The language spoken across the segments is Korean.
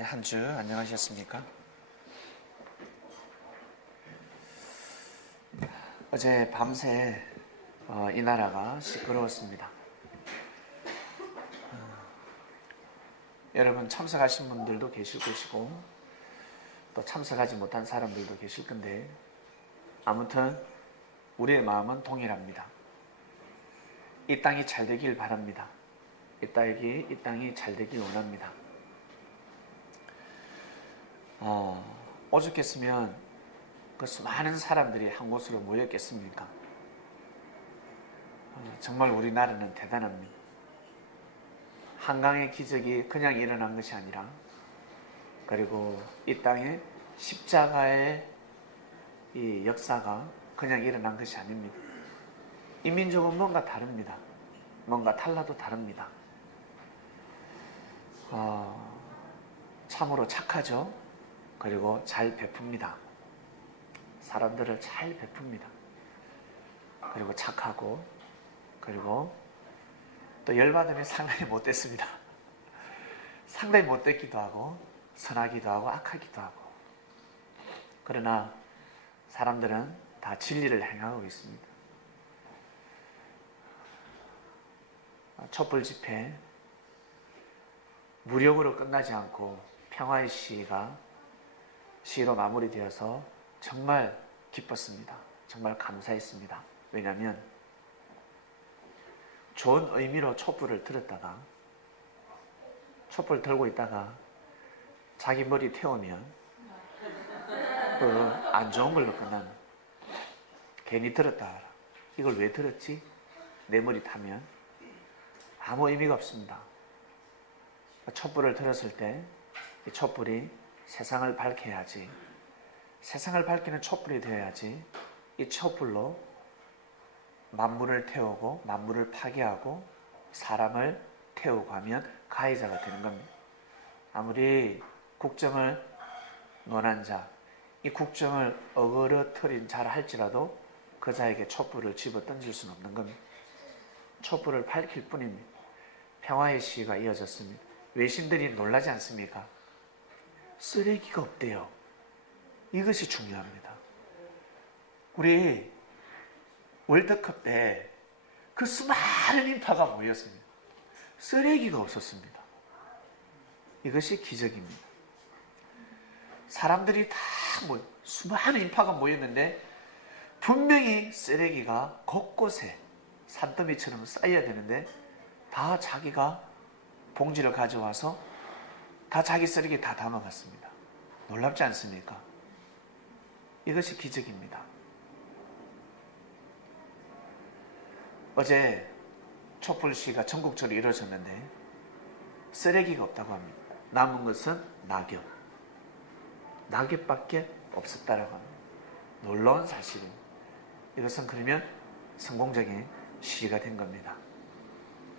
네, 한 주 안녕하셨습니까? 어제 밤새 이 나라가 시끄러웠습니다. 여러분 참석하신 분들도 계실 것이고 또 참석하지 못한 사람들도 계실 건데 아무튼 우리의 마음은 동일합니다. 이 땅이 잘 되길 바랍니다. 이 땅이 잘 되길 원합니다. 오죽했으면 그 수많은 사람들이 한 곳으로 모였겠습니까? 정말 우리나라는 대단합니다. 한강의 기적이 그냥 일어난 것이 아니라 그리고 이 땅에 십자가의 이 역사가 그냥 일어난 것이 아닙니다. 이 민족은 뭔가 다릅니다. 뭔가 달라도 다릅니다. 참으로 착하죠. 그리고 잘 베풉니다. 사람들을 잘 베풉니다. 그리고 착하고 그리고 또 열받으면 상당히 못됐습니다. 상당히 못됐기도 하고 선하기도 하고 악하기도 하고 그러나 사람들은 다 진리를 행하고 있습니다. 촛불 집회 무력으로 끝나지 않고 평화의 시로 마무리되어서 정말 기뻤습니다. 정말 감사했습니다. 왜냐하면 좋은 의미로 촛불을 들었다가 촛불 들고 있다가 자기 머리 태우면 안 좋은 걸로 끝나는 괜히 들었다. 이걸 왜 들었지? 내 머리 타면 아무 의미가 없습니다. 촛불을 들었을 때 이 촛불이 세상을 밝혀야지. 세상을 밝히는 촛불이 되어야지 이 촛불로 만물을 태우고 만물을 파괴하고 사람을 태우고 하면 가해자가 되는 겁니다. 아무리 국정을 논한 자, 이 국정을 어그러뜨린 자라 할지라도 그 자에게 촛불을 집어 던질 수는 없는 겁니다. 촛불을 밝힐 뿐입니다. 평화의 시가 이어졌습니다. 외신들이 놀라지 않습니까? 쓰레기가 없대요. 이것이 중요합니다. 우리 월드컵 때 그 수많은 인파가 모였습니다. 쓰레기가 없었습니다. 이것이 기적입니다. 사람들이 다 수많은 인파가 모였는데 분명히 쓰레기가 곳곳에 산더미처럼 쌓여야 되는데 다 자기가 봉지를 가져와서 다 자기 쓰레기 다 담아갔습니다. 놀랍지 않습니까? 이것이 기적입니다. 어제 촛불 시가 전국적으로 이루어졌는데 쓰레기가 없다고 합니다. 남은 것은 낙엽. 낙엽밖에 없었다라고 합니다. 놀라운 사실입니다. 이것은 그러면 성공적인 시가 된 겁니다.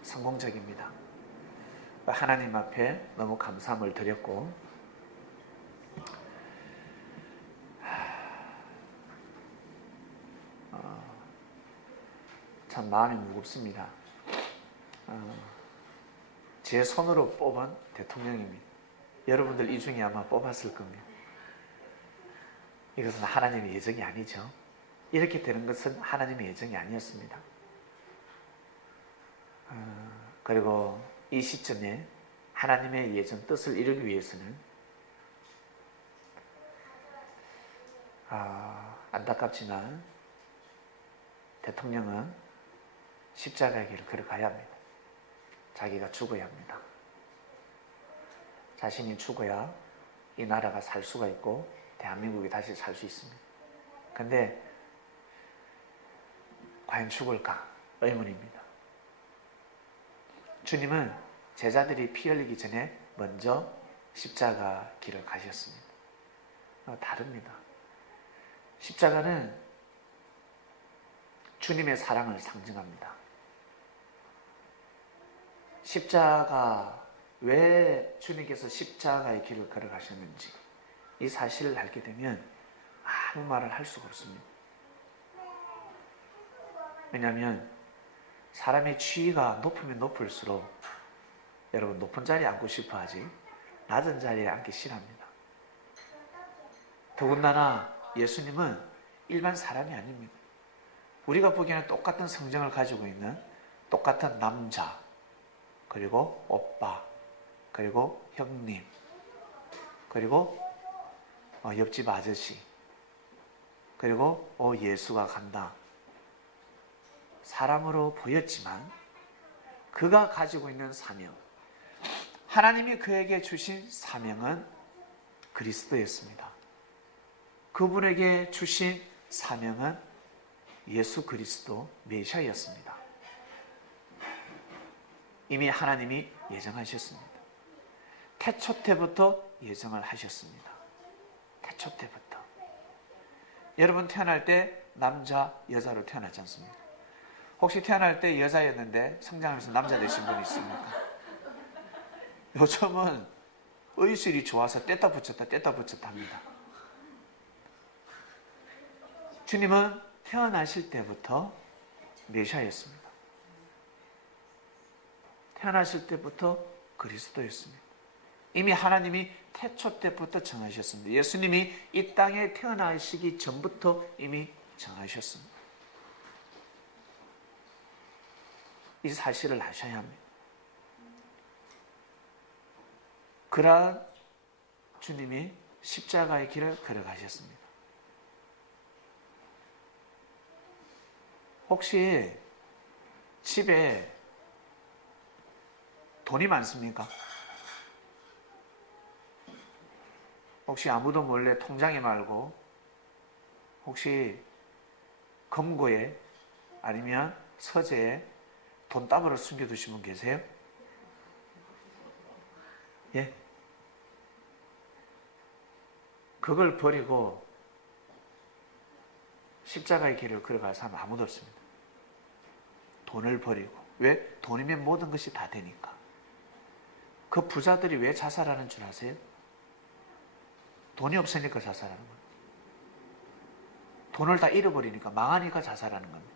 성공적입니다. 하나님 앞에 너무 감사함을 드렸고 참 마음이 무겁습니다. 제 손으로 뽑은 대통령입니다. 여러분들 이 중에 아마 뽑았을 겁니다. 이것은 하나님의 예정이 아니죠. 이렇게 되는 것은 하나님의 예정이 아니었습니다. 그리고 이 시점에 하나님의 예정 뜻을 이루기 위해서는 안타깝지만 대통령은 십자가의 길을 걸어가야 합니다. 자기가 죽어야 합니다. 자신이 죽어야 이 나라가 살 수가 있고 대한민국이 다시 살 수 있습니다. 근데 과연 죽을까? 의문입니다. 주님은 제자들이 피 흘리기 전에 먼저 십자가 길을 가셨습니다. 다릅니다. 십자가는 주님의 사랑을 상징합니다. 십자가, 왜 주님께서 십자가의 길을 걸어가셨는지 이 사실을 알게 되면 아무 말을 할 수가 없습니다. 왜냐하면 사람의 지위가 높으면 높을수록 여러분 높은 자리에 앉고 싶어 하지 낮은 자리에 앉기 싫어합니다. 더군다나 예수님은 일반 사람이 아닙니다. 우리가 보기에는 똑같은 성정을 가지고 있는 똑같은 남자, 그리고 오빠, 그리고 형님, 그리고 옆집 아저씨, 그리고 예수가 간다. 사람으로 보였지만 그가 가지고 있는 사명, 하나님이 그에게 주신 사명은 그리스도였습니다. 그분에게 주신 사명은 예수 그리스도 메시아였습니다. 이미 하나님이 예정하셨습니다. 태초 때부터 예정을 하셨습니다. 태초 때부터. 여러분 태어날 때 남자, 여자로 태어나지 않습니까? 혹시 태어날 때 여자였는데 성장하면서 남자 되신 분 있습니까? 요즘은 의술이 좋아서 뗐다 붙였다 합니다. 주님은 태어나실 때부터 메시아였습니다. 태어나실 때부터 그리스도였습니다. 이미 하나님이 태초 때부터 정하셨습니다. 예수님이 이 땅에 태어나시기 전부터 이미 정하셨습니다. 이 사실을 아셔야 합니다. 그러한 주님이 십자가의 길을 걸어가셨습니다. 혹시 집에 돈이 많습니까? 혹시 아무도 몰래 통장에 말고 혹시 금고에 아니면 서재에 돈다발을 숨겨두신 분 계세요? 예? 그걸 버리고 십자가의 길을 걸어갈 사람은 아무도 없습니다. 돈을 버리고. 왜? 돈이면 모든 것이 다 되니까. 그 부자들이 왜 자살하는 줄 아세요? 돈이 없으니까 자살하는 거예요. 돈을 다 잃어버리니까, 망하니까 자살하는 겁니다.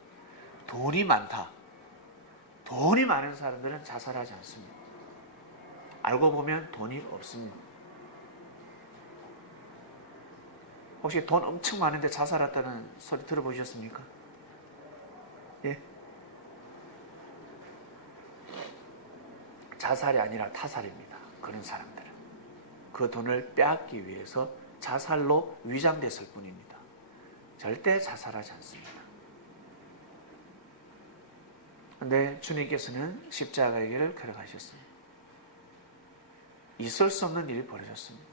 돈이 많다. 돈이 많은 사람들은 자살하지 않습니다. 알고 보면 돈이 없습니다. 혹시 돈 엄청 많은데 자살했다는 소리 들어보셨습니까? 예? 자살이 아니라 타살입니다. 그런 사람들은. 그 돈을 빼앗기 위해서 자살로 위장됐을 뿐입니다. 절대 자살하지 않습니다. 그런데 주님께서는 십자가의 길을 걸어가셨습니다. 있을 수 없는 일이 벌어졌습니다.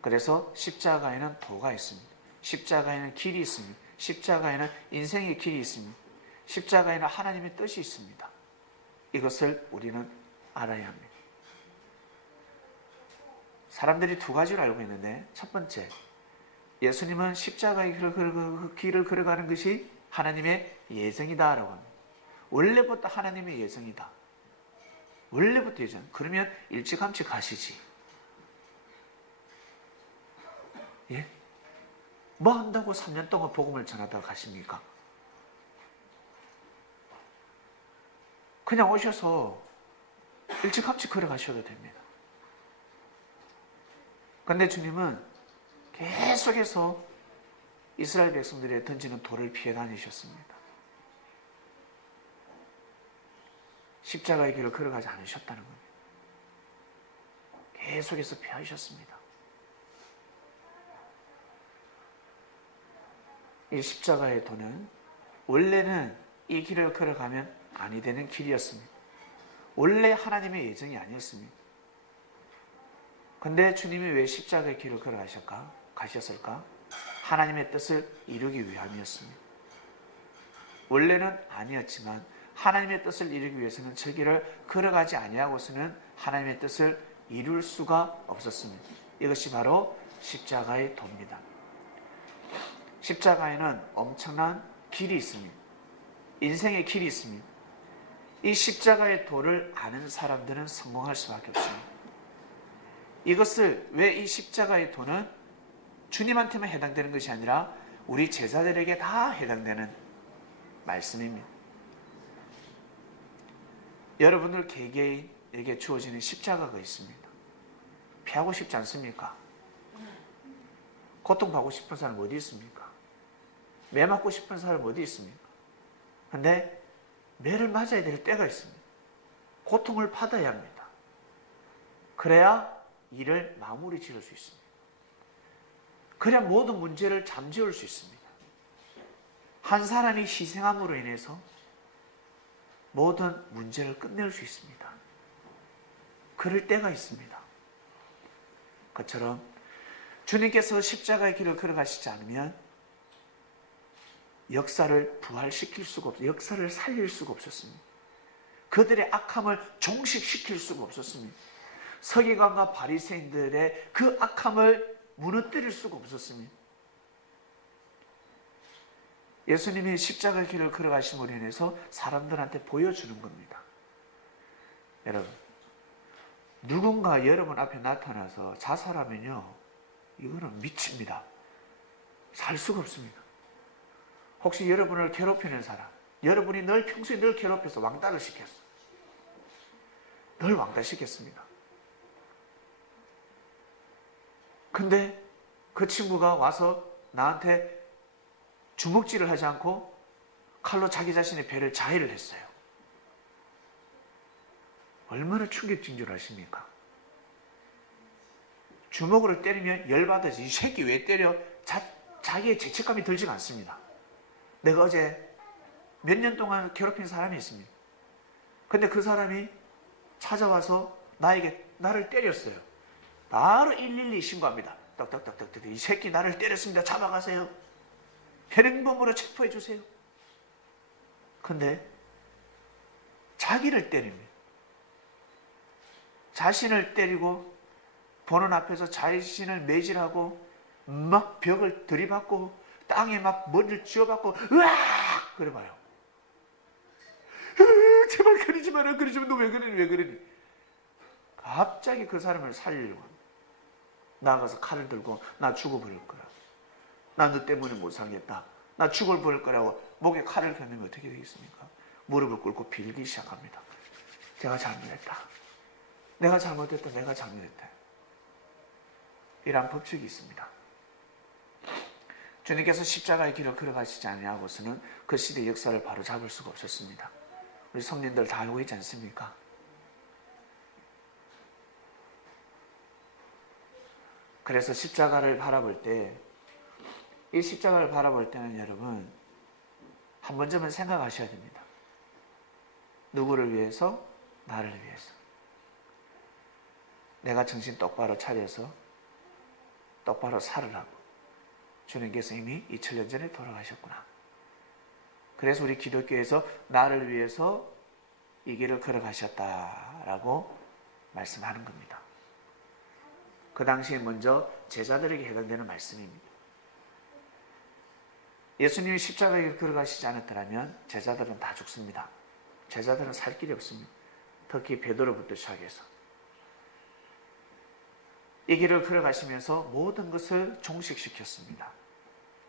그래서 십자가에는 도가 있습니다. 십자가에는 길이 있습니다. 십자가에는 인생의 길이 있습니다. 십자가에는 하나님의 뜻이 있습니다. 이것을 우리는 알아야 합니다. 사람들이 두 가지를 알고 있는데, 첫 번째, 예수님은 십자가의 길을 걸어가는 것이 하나님의 예정이다라고 합니다. 원래부터 하나님의 예정이다. 원래부터 예정. 그러면 일찌감치 가시지. 예? 뭐 한다고 3년 동안 복음을 전하다가 가십니까? 그냥 오셔서 일찌감치 걸어가셔도 됩니다. 그런데 주님은 계속해서 이스라엘 백성들이 던지는 돌을 피해 다니셨습니다. 십자가의 길을 걸어가지 않으셨다는 겁니다. 계속해서 피하셨습니다. 이 십자가의 도는 원래는 이 길을 걸어가면 아니 되는 길이었습니다. 원래 하나님의 예정이 아니었습니다. 그런데 주님이 왜 십자가의 길을 걸어가셨을까? 하나님의 뜻을 이루기 위함이었습니다. 원래는 아니었지만 하나님의 뜻을 이루기 위해서는 저 길을 걸어가지 아니하고서는 하나님의 뜻을 이룰 수가 없었습니다. 이것이 바로 십자가의 도입니다. 십자가에는 엄청난 길이 있습니다. 인생의 길이 있습니다. 이 십자가의 도를 아는 사람들은 성공할 수밖에 없습니다. 이것을 왜 이 십자가의 도는 주님한테만 해당되는 것이 아니라 우리 제자들에게 다 해당되는 말씀입니다. 여러분들 개개인에게 주어지는 십자가가 있습니다. 피하고 싶지 않습니까? 고통받고 싶은 사람 어디 있습니까? 매 맞고 싶은 사람 어디 있습니까? 근데 매를 맞아야 될 때가 있습니다. 고통을 받아야 합니다. 그래야 일을 마무리 지을 수 있습니다. 그래야 모든 문제를 잠재울 수 있습니다. 한 사람이 희생함으로 인해서 모든 문제를 끝낼 수 있습니다. 그럴 때가 있습니다. 그처럼 주님께서 십자가의 길을 걸어가시지 않으면 역사를 부활시킬 수가 없어요. 역사를 살릴 수가 없었습니다. 그들의 악함을 종식시킬 수가 없었습니다. 서기관과 바리새인들의 그 악함을 무너뜨릴 수가 없었습니다. 예수님이 십자가의 길을 걸어가심으로 인해서 사람들한테 보여주는 겁니다. 여러분, 누군가 여러분 앞에 나타나서 자살하면요, 이거는 미칩니다. 살 수가 없습니다. 혹시 여러분을 괴롭히는 사람, 여러분이 평소에 늘 괴롭혀서 왕따를 시켰어. 늘 왕따시켰습니다. 근데 그 친구가 와서 나한테 주먹질을 하지 않고 칼로 자기 자신의 배를 자해를 했어요. 얼마나 충격적인 줄 아십니까? 주먹으로 때리면 열받아지. 이 새끼 왜 때려? 자기의 죄책감이 들지가 않습니다. 내가 어제 몇 년 동안 괴롭힌 사람이 있습니다. 근데 그 사람이 찾아와서 나를 때렸어요. 바로 112 신고합니다. 떡떡떡떡떡. 이 새끼 나를 때렸습니다. 잡아가세요. 현행범으로 체포해 주세요. 근데 자기를 때립니다. 자신을 때리고 보는 앞에서 자신을 매질하고 막 벽을 들이받고 땅에 막 머리를 쥐어박고 으악! 그래봐요. 제발 그러지 마라. 그러지 마. 너 왜 그러니? 왜 그러니? 갑자기 그 사람을 살리려고 합니다. 나가서 칼을 들고 나 죽어버릴 거야. 나 너 때문에 못 살겠다. 나 죽어버릴 거라고 목에 칼을 겨누면 어떻게 되겠습니까? 무릎을 꿇고 빌기 시작합니다. 내가 잘못했다. 내가 잘못했다. 내가 잘못했다. 이런 법칙이 있습니다. 주님께서 십자가의 길을 걸어가시지 않냐고서는 그 시대의 역사를 바로 잡을 수가 없었습니다. 우리 성님들 다 알고 있지 않습니까? 그래서 십자가를 바라볼 때, 이 십자가를 바라볼 때는 여러분 한 번쯤은 생각하셔야 됩니다. 누구를 위해서? 나를 위해서. 내가 정신 똑바로 차려서 똑바로 살으라고 주님께서 이미 2000년 전에 돌아가셨구나. 그래서 우리 기독교에서 나를 위해서 이 길을 걸어가셨다라고 말씀하는 겁니다. 그 당시에 먼저 제자들에게 해당되는 말씀입니다. 예수님이 십자가의 길을 걸어가시지 않았더라면 제자들은 다 죽습니다. 제자들은 살 길이 없습니다. 특히 베드로부터 시작해서 이 길을 걸어가시면서 모든 것을 종식시켰습니다.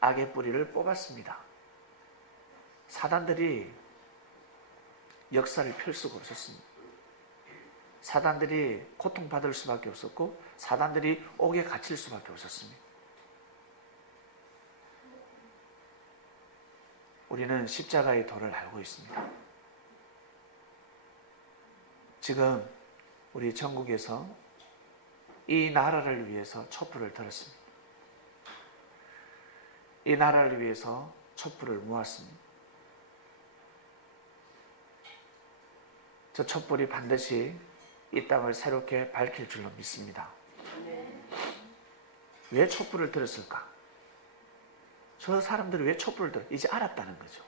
악의 뿌리를 뽑았습니다. 사단들이 역사를 펼 수가 없었습니다. 사단들이 고통받을 수밖에 없었고 사단들이 옥에 갇힐 수밖에 없었습니다. 우리는 십자가의 도를 알고 있습니다. 지금 우리 전국에서 이 나라를 위해서 촛불을 들었습니다. 이 나라를 위해서 촛불을 모았습니다. 저 촛불이 반드시 이 땅을 새롭게 밝힐 줄로 믿습니다. 왜 촛불을 들었을까? 저 사람들이 왜 촛불을 들었을까? 이제 알았다는 거죠.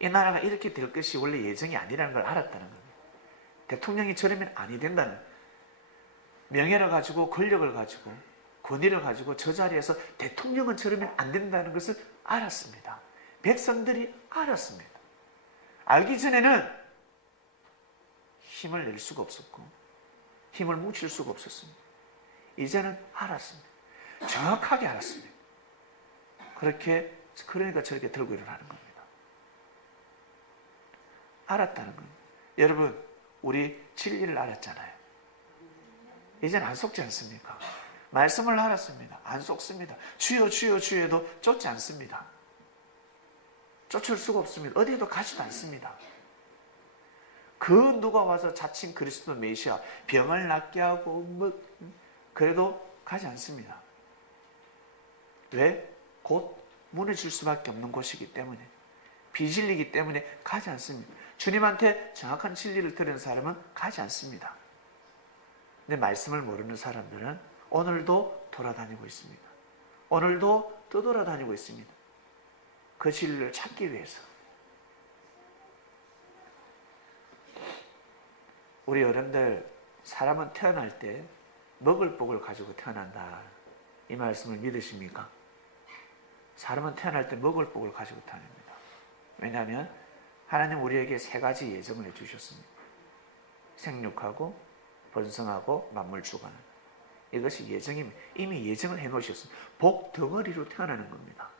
이 나라가 이렇게 될 것이 원래 예정이 아니라는 걸 알았다는 겁니다. 대통령이 저러면 아니 된다는, 명예를 가지고 권력을 가지고 권위를 가지고 저 자리에서 대통령은 저러면 안 된다는 것을 알았습니다. 백성들이 알았습니다. 알기 전에는 힘을 낼 수가 없었고 힘을 뭉칠 수가 없었습니다. 이제는 알았습니다. 정확하게 알았습니다. 그러니까 저렇게 들고 일어나는 겁니다. 알았다는 겁니다. 여러분, 우리 진리를 알았잖아요. 이제는 안 속지 않습니까? 말씀을 알았습니다. 안 속습니다. 주여 주여 주여도 쫓지 않습니다. 쫓을 수가 없습니다. 어디에도 가지도 않습니다. 그 누가 와서 자칭 그리스도 메시아 병을 낫게 하고 그래도 가지 않습니다. 왜? 곧 무너질 수밖에 없는 곳이기 때문에, 비진리이기 때문에 가지 않습니다. 주님한테 정확한 진리를 들은 사람은 가지 않습니다. 근데 말씀을 모르는 사람들은 오늘도 돌아다니고 있습니다. 오늘도 떠돌아다니고 있습니다. 그 진리를 찾기 위해서. 우리 어른들, 사람은 태어날 때 먹을 복을 가지고 태어난다, 이 말씀을 믿으십니까? 사람은 태어날 때 먹을 복을 가지고 태어납니다. 왜냐하면 하나님 우리에게 세 가지 예정을 해주셨습니다. 생육하고 번성하고 만물 주관하는, 이것이 예정입니다. 이미 예정을 해놓으셨습니다. 복 덩어리로 태어나는 겁니다.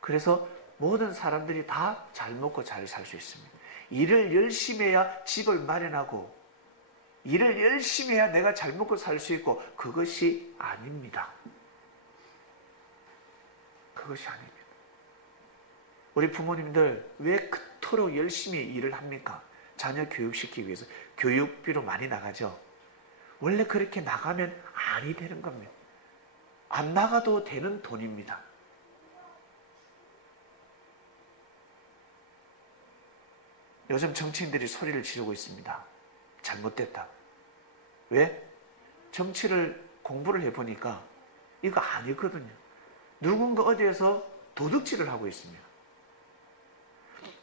그래서 모든 사람들이 다 잘 먹고 잘 살 수 있습니다. 일을 열심히 해야 집을 마련하고, 일을 열심히 해야 내가 잘 먹고 살 수 있고, 그것이 아닙니다. 그것이 아닙니다. 우리 부모님들 왜 그토록 열심히 일을 합니까? 자녀 교육시키기 위해서. 교육비로 많이 나가죠. 원래 그렇게 나가면 아니 되는 겁니다. 안 나가도 되는 돈입니다. 요즘 정치인들이 소리를 지르고 있습니다. 잘못됐다. 왜? 정치를 공부를 해보니까 이거 아니거든요. 누군가 어디에서 도둑질을 하고 있습니다.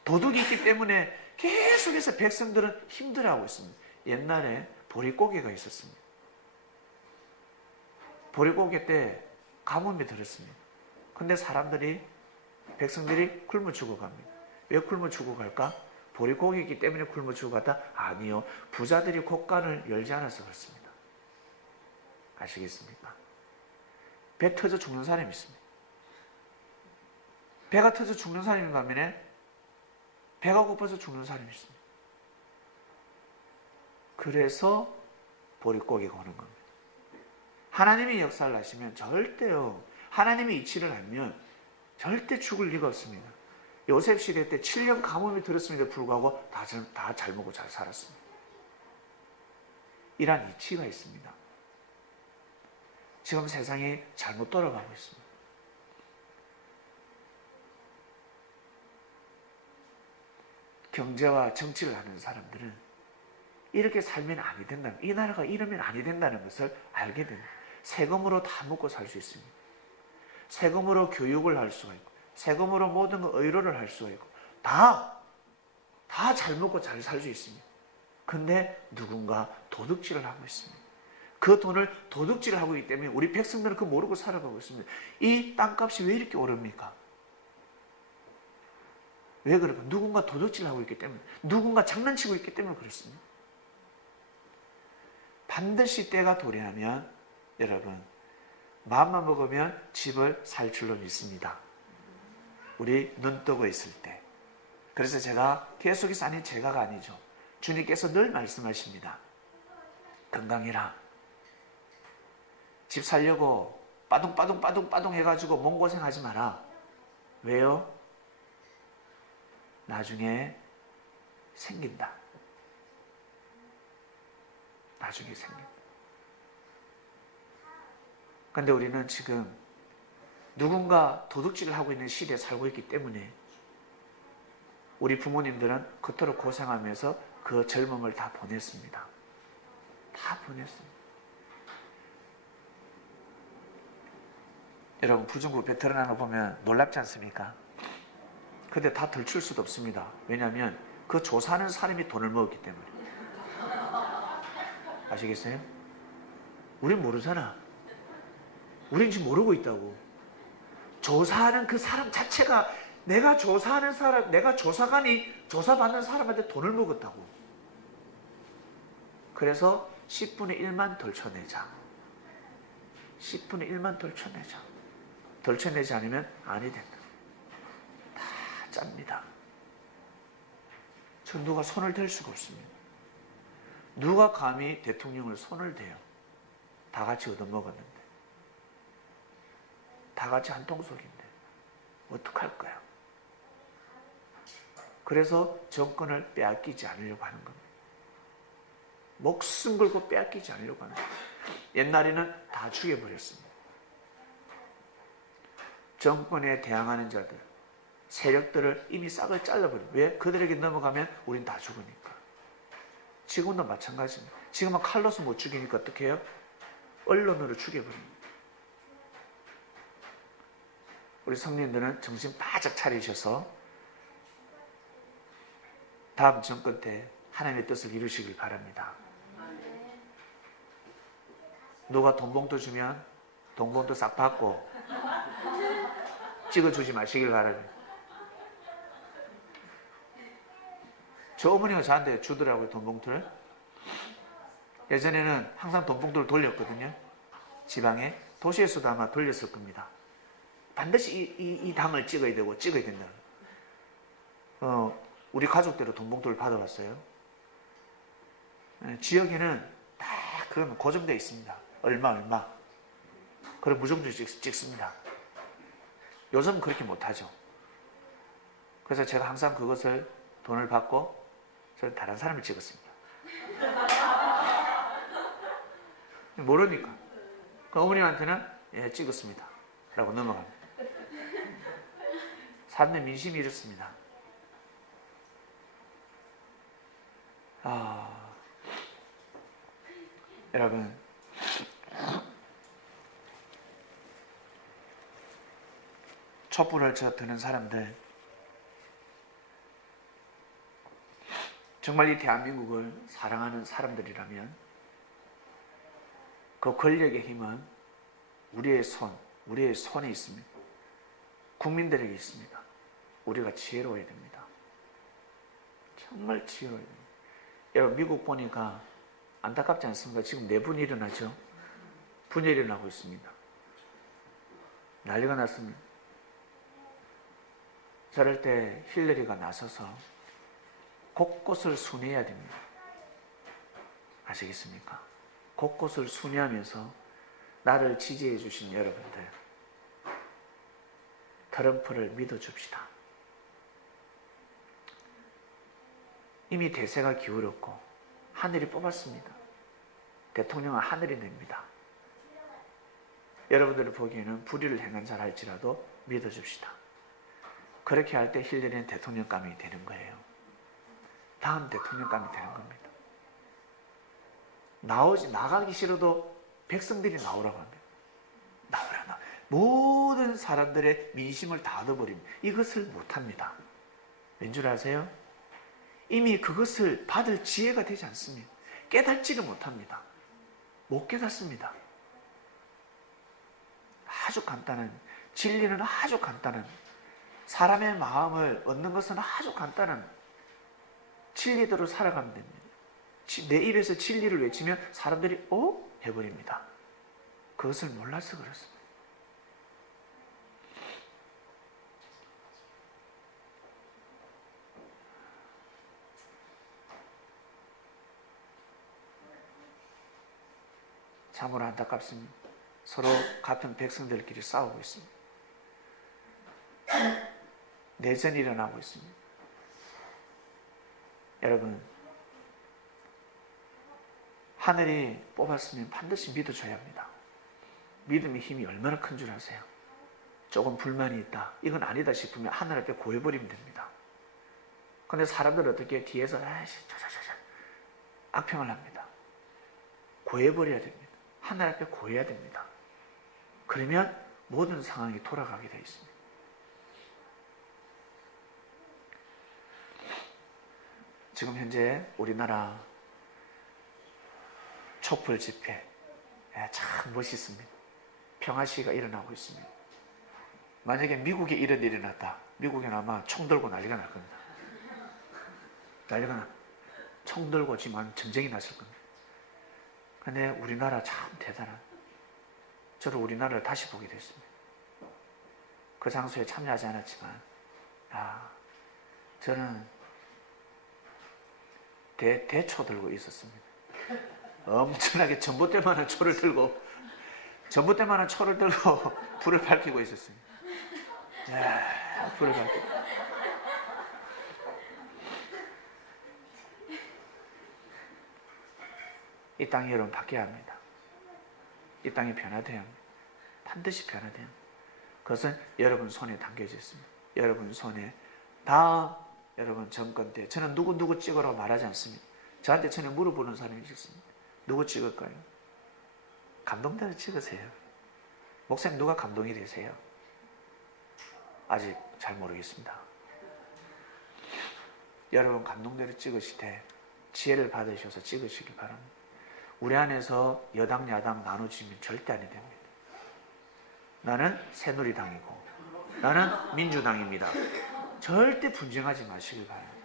도둑이 있기 때문에 계속해서 백성들은 힘들어하고 있습니다. 옛날에 보릿고개가 있었습니다. 보릿고개 때 가뭄이 들었습니다. 근데 백성들이 굶어 죽어갑니다. 왜 굶어 죽어갈까? 보릿고개이기 때문에 굶어 죽어갔다? 아니요. 부자들이 곳간을 열지 않아서 그렇습니다. 아시겠습니까? 배 터져 죽는 사람이 있습니다. 배가 터져 죽는 사람인 반면에 배가 고파서 죽는 사람이 있습니다. 그래서 보릿고개가 오는 겁니다. 하나님이 역사를 하시면 절대요, 하나님의 이치를 알면 절대 죽을 리가 없습니다. 요셉 시대 때 7년 가뭄이 들었음에도 불구하고 다 잘 먹고 잘 살았습니다. 이러한 이치가 있습니다. 지금 세상이 잘못 돌아가고 있습니다. 경제와 정치를 하는 사람들은 이렇게 살면 아니 된다는, 이 나라가 이러면 아니 된다는 것을 알게 됩니다. 세금으로 다 먹고 살 수 있습니다. 세금으로 교육을 할 수가 있고, 세금으로 모든 거 의료를 할 수가 있고, 다 잘 먹고 잘 살 수 있습니다. 근데 누군가 도둑질을 하고 있습니다. 그 돈을 도둑질을 하고 있기 때문에 우리 백성들은 그거 모르고 살아가고 있습니다. 이 땅값이 왜 이렇게 오릅니까? 왜 그럴까? 누군가 도둑질을 하고 있기 때문에, 누군가 장난치고 있기 때문에 그렇습니다. 반드시 때가 도래하면 여러분, 마음만 먹으면 집을 살 줄로 믿습니다. 우리 눈 뜨고 있을 때. 그래서 제가 계속해서, 아니 제가가 아니죠, 주님께서 늘 말씀하십니다. 건강해라. 집 살려고 빠둥빠둥 해가지고 몸고생하지 마라. 왜요? 나중에 생긴다. 나중에 생긴다. 그런데 우리는 지금 누군가 도둑질을 하고 있는 시대에 살고 있기 때문에 우리 부모님들은 그토록 고생하면서 그 젊음을 다 보냈습니다. 다 보냈습니다. 여러분, 부중국 드러나는 거 보면 놀랍지 않습니까? 근데 다 덜출 수도 없습니다. 왜냐하면 그 조사하는 사람이 돈을 먹었기 때문에. 아시겠어요? 우린 모르잖아. 우린 지금 모르고 있다고. 조사하는 그 사람 자체가, 내가 조사하는 사람, 내가 조사관이 조사받는 사람한테 돈을 먹었다고. 그래서 10분의 1만 덜 쳐내자. 10분의 1만 덜 쳐내자. 덜 쳐내지 않으면 아니 된다. 다 짭니다. 저 누가 손을 댈 수가 없습니다. 누가 감히 대통령을 손을 대요? 다 같이 얻어먹었는데, 다 같이 한 통속인데 어떡할 거야? 그래서 정권을 빼앗기지 않으려고 하는 겁니다. 목숨 걸고 빼앗기지 않으려고 하는 겁니다. 옛날에는 다 죽여버렸습니다. 정권에 대항하는 자들, 세력들을 이미 싹을 잘라버려요. 왜? 그들에게 넘어가면 우린 다 죽으니까. 지금도 마찬가지입니다. 지금은 칼로스 못 죽이니까 어떻게 해요? 언론으로 죽여버립니다. 우리 성도님들은 정신 바짝 차리셔서 다음 정권 때 하나님의 뜻을 이루시길 바랍니다. 누가 돈 봉투 주면 돈 봉투 싹 받고 찍어주지 마시길 바랍니다. 저 어머니가 저한테 주더라고요, 돈 봉투를. 예전에는 항상 돈 봉투를 돌렸거든요. 지방에. 도시에서도 아마 돌렸을 겁니다. 반드시 이 당을 찍어야 되고 찍어야 된다. 우리 가족대로 돈 봉투를 받아왔어요. 지역에는 다 그건 고정되어 있습니다. 얼마. 그럼 무조건 찍습니다. 요즘은 그렇게 못하죠. 그래서 제가 항상 그것을 돈을 받고 저는 다른 사람을 찍었습니다. 모르니까. 그 어머님한테는 예, 찍었습니다. 라고 넘어갑니다. 사람의 민심이 이렇습니다. 여러분, 촛불을 드는 사람들, 정말 이 대한민국을 사랑하는 사람들이라면 그 권력의 힘은 우리의 손에 있습니다. 국민들에게 있습니다. 우리가 지혜로워야 됩니다. 정말 지혜로워야 됩니다. 여러분, 미국 보니까 안타깝지 않습니까? 지금 내분이 일어나죠? 분열이 일어나고 있습니다. 난리가 났습니다. 저럴 때 힐러리가 나서서 곳곳을 순회해야 됩니다. 아시겠습니까? 곳곳을 순회하면서 나를 지지해 주신 여러분들, 트럼프를 믿어줍시다. 이미 대세가 기울었고 하늘이 뽑았습니다. 대통령은 하늘이 냅니다. 여러분들을 보기에는 불의를 행한 자라 할지라도 믿어줍시다. 그렇게 할 때 힐러리는 대통령감이 되는 거예요. 다음 대통령감이 되는 겁니다. 나가기 싫어도 백성들이 나오라고 합니다. 나오라. 모든 사람들의 민심을 다 얻어버립니다. 이것을 못합니다. 왠 줄 아세요? 이미 그것을 받을 지혜가 되지 않습니다. 깨닫지를 못합니다. 못 깨닫습니다. 아주 간단한, 진리는 아주 간단한, 사람의 마음을 얻는 것은 아주 간단한 진리대로 살아가면 됩니다. 내 입에서 진리를 외치면 사람들이 해버립니다. 그것을 몰라서 그렇습니다. 참으로 안타깝습니다. 서로 같은 백성들끼리 싸우고 있습니다. 내전이 일어나고 있습니다. 여러분, 하늘이 뽑았으면 반드시 믿어줘야 합니다. 믿음의 힘이 얼마나 큰 줄 아세요? 조금 불만이 있다, 이건 아니다 싶으면 하늘 앞에 고해버리면 됩니다. 그런데 사람들은 어떻게 뒤에서 악평을 합니다. 고해버려야 됩니다. 하늘 앞에 고해야 됩니다. 그러면 모든 상황이 돌아가게 되어 있습니다. 지금 현재 우리나라 촛불 집회 참 멋있습니다. 평화시위가 일어나고 있습니다. 만약에 미국에 이런 일이 일어났다, 미국에는 아마 총 들고 난리가 날 겁니다. 난리가 나. 총 들고 지금 전쟁이 났을 겁니다. 근데 우리나라 참 대단한, 저는 우리나라를 다시 보게 됐습니다. 그 장소에 참여하지 않았지만 저는 대초 들고 있었습니다. 엄청나게 전봇대만한 초를 들고 불을 밝히고 있었습니다. 불을 밝히고. 이 땅이 여러분 바뀌어야 합니다. 이 땅이 변화돼야 합니다. 반드시 변화돼야 합니다. 그것은 여러분 손에 담겨져 있습니다. 여러분 손에 다 여러분 정권 때 저는 누구 찍으라고 말하지 않습니다. 저한테 전에 물어보는 사람이 있었습니다. 누구 찍을까요? 감동대로 찍으세요. 목사님 누가 감동이 되세요? 아직 잘 모르겠습니다. 여러분 감동대로 찍으시되 지혜를 받으셔서 찍으시기 바랍니다. 우리 안에서 여당 야당 나눠지면 절대 안 됩니다. 나는 새누리당이고 나는 민주당입니다. 절대 분쟁하지 마시길 바랍니다.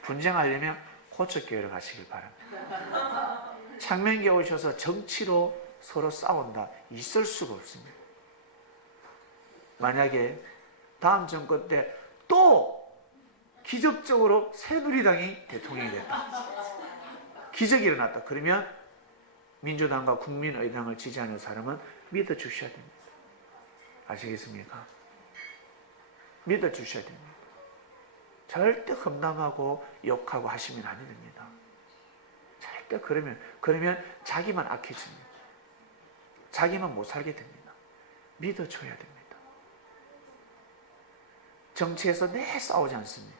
분쟁하려면 호적교회를 가시길 바랍니다. 창명교회 오셔서 정치로 서로 싸운다. 있을 수가 없습니다. 만약에 다음 정권 때 또 기적적으로 새누리당이 대통령이 됐다. 기적이 일어났다. 그러면 민주당과 국민의당을 지지하는 사람은 믿어주셔야 됩니다. 아시겠습니까? 믿어주셔야 됩니다. 절대 험담하고 욕하고 하시면 안 됩니다. 절대 그러면 자기만 악해집니다. 자기만 못 살게 됩니다. 믿어줘야 됩니다. 정치에서 내 싸우지 않습니다.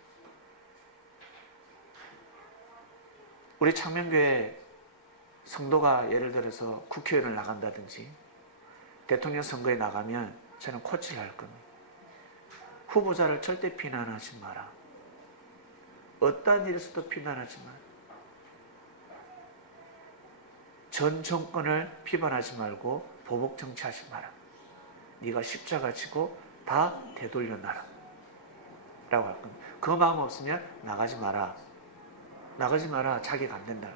우리 창명교회 성도가 예를 들어서 국회의원을 나간다든지 대통령 선거에 나가면 저는 코치를 할 겁니다. 후보자를 절대 비난하지 마라. 어떠한 일에서도 비난하지 마라. 전 정권을 비판하지 말고 보복 정치하지 마라. 네가 십자가 지고 다 되돌려 놔라. 라고 할 겁니다. 그 마음 없으면 나가지 마라. 나가지 마라. 자기가 안 된다.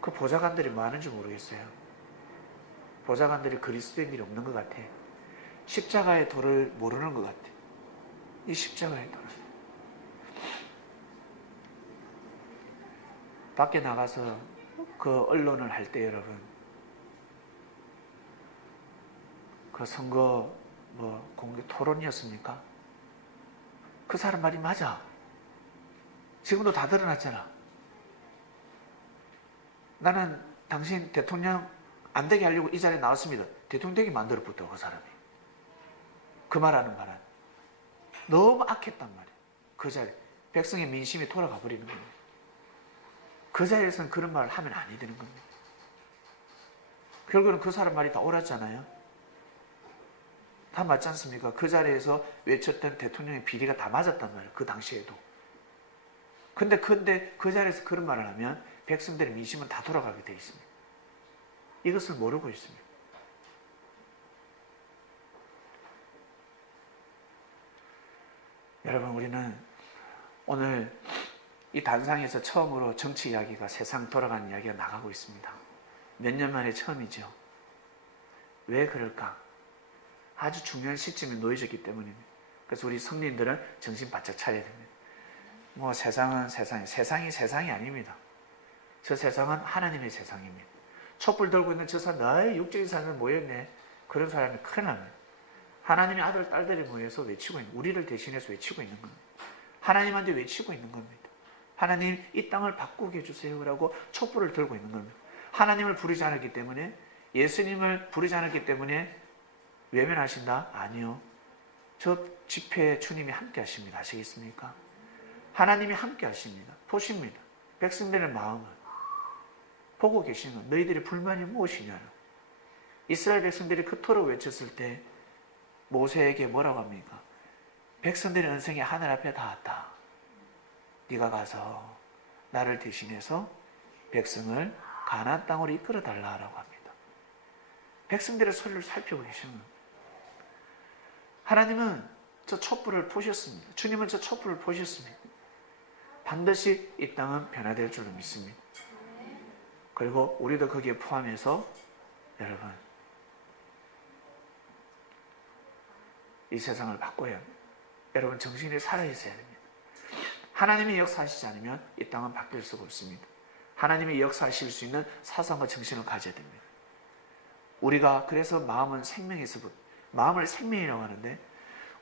그 보좌관들이 뭐 하는지 모르겠어요. 보좌관들이 그리스도인들이 없는 것 같아. 십자가의 도를 모르는 것 같아. 이 십자가의 도를. 밖에 나가서 그 언론을 할 때 여러분, 그 선거 공개 토론이었습니까? 그 사람 말이 맞아. 지금도 다 드러났잖아. 나는 당신 대통령 안 되게 하려고 이 자리에 나왔습니다. 대통령 되게 만들어붙어 그 사람이. 그 말하는 말은 너무 악했단 말이에요. 그 자리 백성의 민심이 돌아가 버리는 겁니다. 그 자리에서는 그런 말을 하면 안 되는 겁니다. 결국은 그 사람 말이 다 옳았잖아요. 다 맞지 않습니까? 그 자리에서 외쳤던 대통령의 비리가 다 맞았단 말이에요. 그 당시에도. 근데 그 자리에서 그런 말을 하면 백성들의 민심은 다 돌아가게 되어 있습니다. 이것을 모르고 있습니다. 여러분, 우리는 오늘 이 단상에서 처음으로 정치 이야기가, 세상 돌아가는 이야기가 나가고 있습니다. 몇 년 만에 처음이죠. 왜 그럴까? 아주 중요한 시점에 놓여졌기 때문입니다. 그래서 우리 성도님들은 정신 바짝 차려야 됩니다. 세상이 아닙니다. 저 세상은 하나님의 세상입니다. 촛불 들고 있는 저 사람, 나의 육적인 사람이 모였네. 그런 사람이 큰일 납니다. 하나님의 아들, 딸들이 모여서 외치고 있는, 우리를 대신해서 외치고 있는 겁니다. 하나님한테 외치고 있는 겁니다. 하나님, 이 땅을 바꾸게 해주세요. 라고 촛불을 들고 있는 겁니다. 하나님을 부르지 않았기 때문에, 예수님을 부르지 않았기 때문에 외면하신다? 아니요. 저 집회에 주님이 함께 하십니다. 아시겠습니까? 하나님이 함께 하십니다. 보십니다. 백성들의 마음을 보고 계시는 것. 너희들의 불만이 무엇이냐? 이스라엘 백성들이 그토록 외쳤을 때 모세에게 뭐라고 합니까? 백성들의 언성이 하늘 앞에 닿았다. 네가 가서 나를 대신해서 백성을 가나안 땅으로 이끌어 달라고 합니다. 백성들의 소리를 살피고 계시는 겁니다. 하나님은 저 촛불을 보셨습니다. 주님은 저 촛불을 보셨습니다. 반드시 이 땅은 변화될 줄로 믿습니다. 그리고 우리도 거기에 포함해서 여러분, 이 세상을 바꿔야 합니다. 여러분, 정신이 살아있어야 됩니다. 하나님이 역사하시지 않으면 이 땅은 바뀔 수가 없습니다. 하나님이 역사하실 수 있는 사상과 정신을 가져야 됩니다. 우리가 그래서 마음은 생명에서부터, 마음을 생명이라고 하는데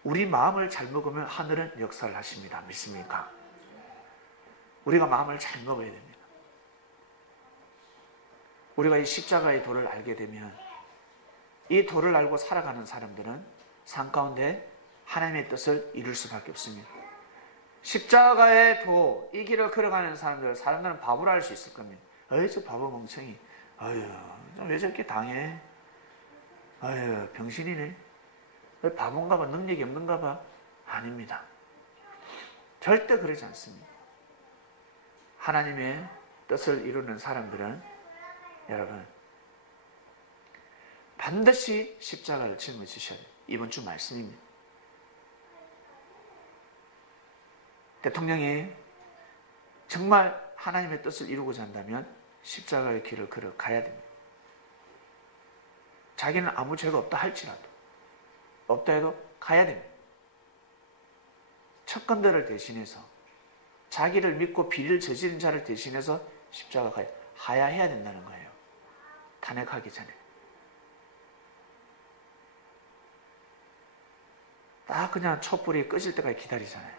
우리 마음을 잘 먹으면 하늘은 역사를 하십니다. 믿습니까? 우리가 마음을 잘 먹어야 됩니다. 우리가 이 십자가의 도를 알게 되면 이 도를 알고 살아가는 사람들은 삶 가운데 하나님의 뜻을 이룰 수밖에 없습니다. 십자가의 도, 이 길을 걸어가는 사람들은 바보라 할 수 있을 겁니다. 어이, 저 바보 멍청이. 어휴, 왜 저렇게 당해? 어휴, 병신이네. 왜 바본가 봐, 능력이 없는가 봐. 아닙니다. 절대 그러지 않습니다. 하나님의 뜻을 이루는 사람들은 여러분 반드시 십자가를 짊어지셔야 돼요. 이번 주 말씀입니다. 대통령이 정말 하나님의 뜻을 이루고자 한다면 십자가의 길을 걸어가야 됩니다. 자기는 아무 죄가 없다 할지라도, 없다 해도 가야 됩니다. 척건들을 대신해서, 자기를 믿고 비리를 저지른 자를 대신해서 십자가 가야 해야 된다는 거예요. 탄핵하기 전에. 딱 그냥 촛불이 꺼질 때까지 기다리잖아요.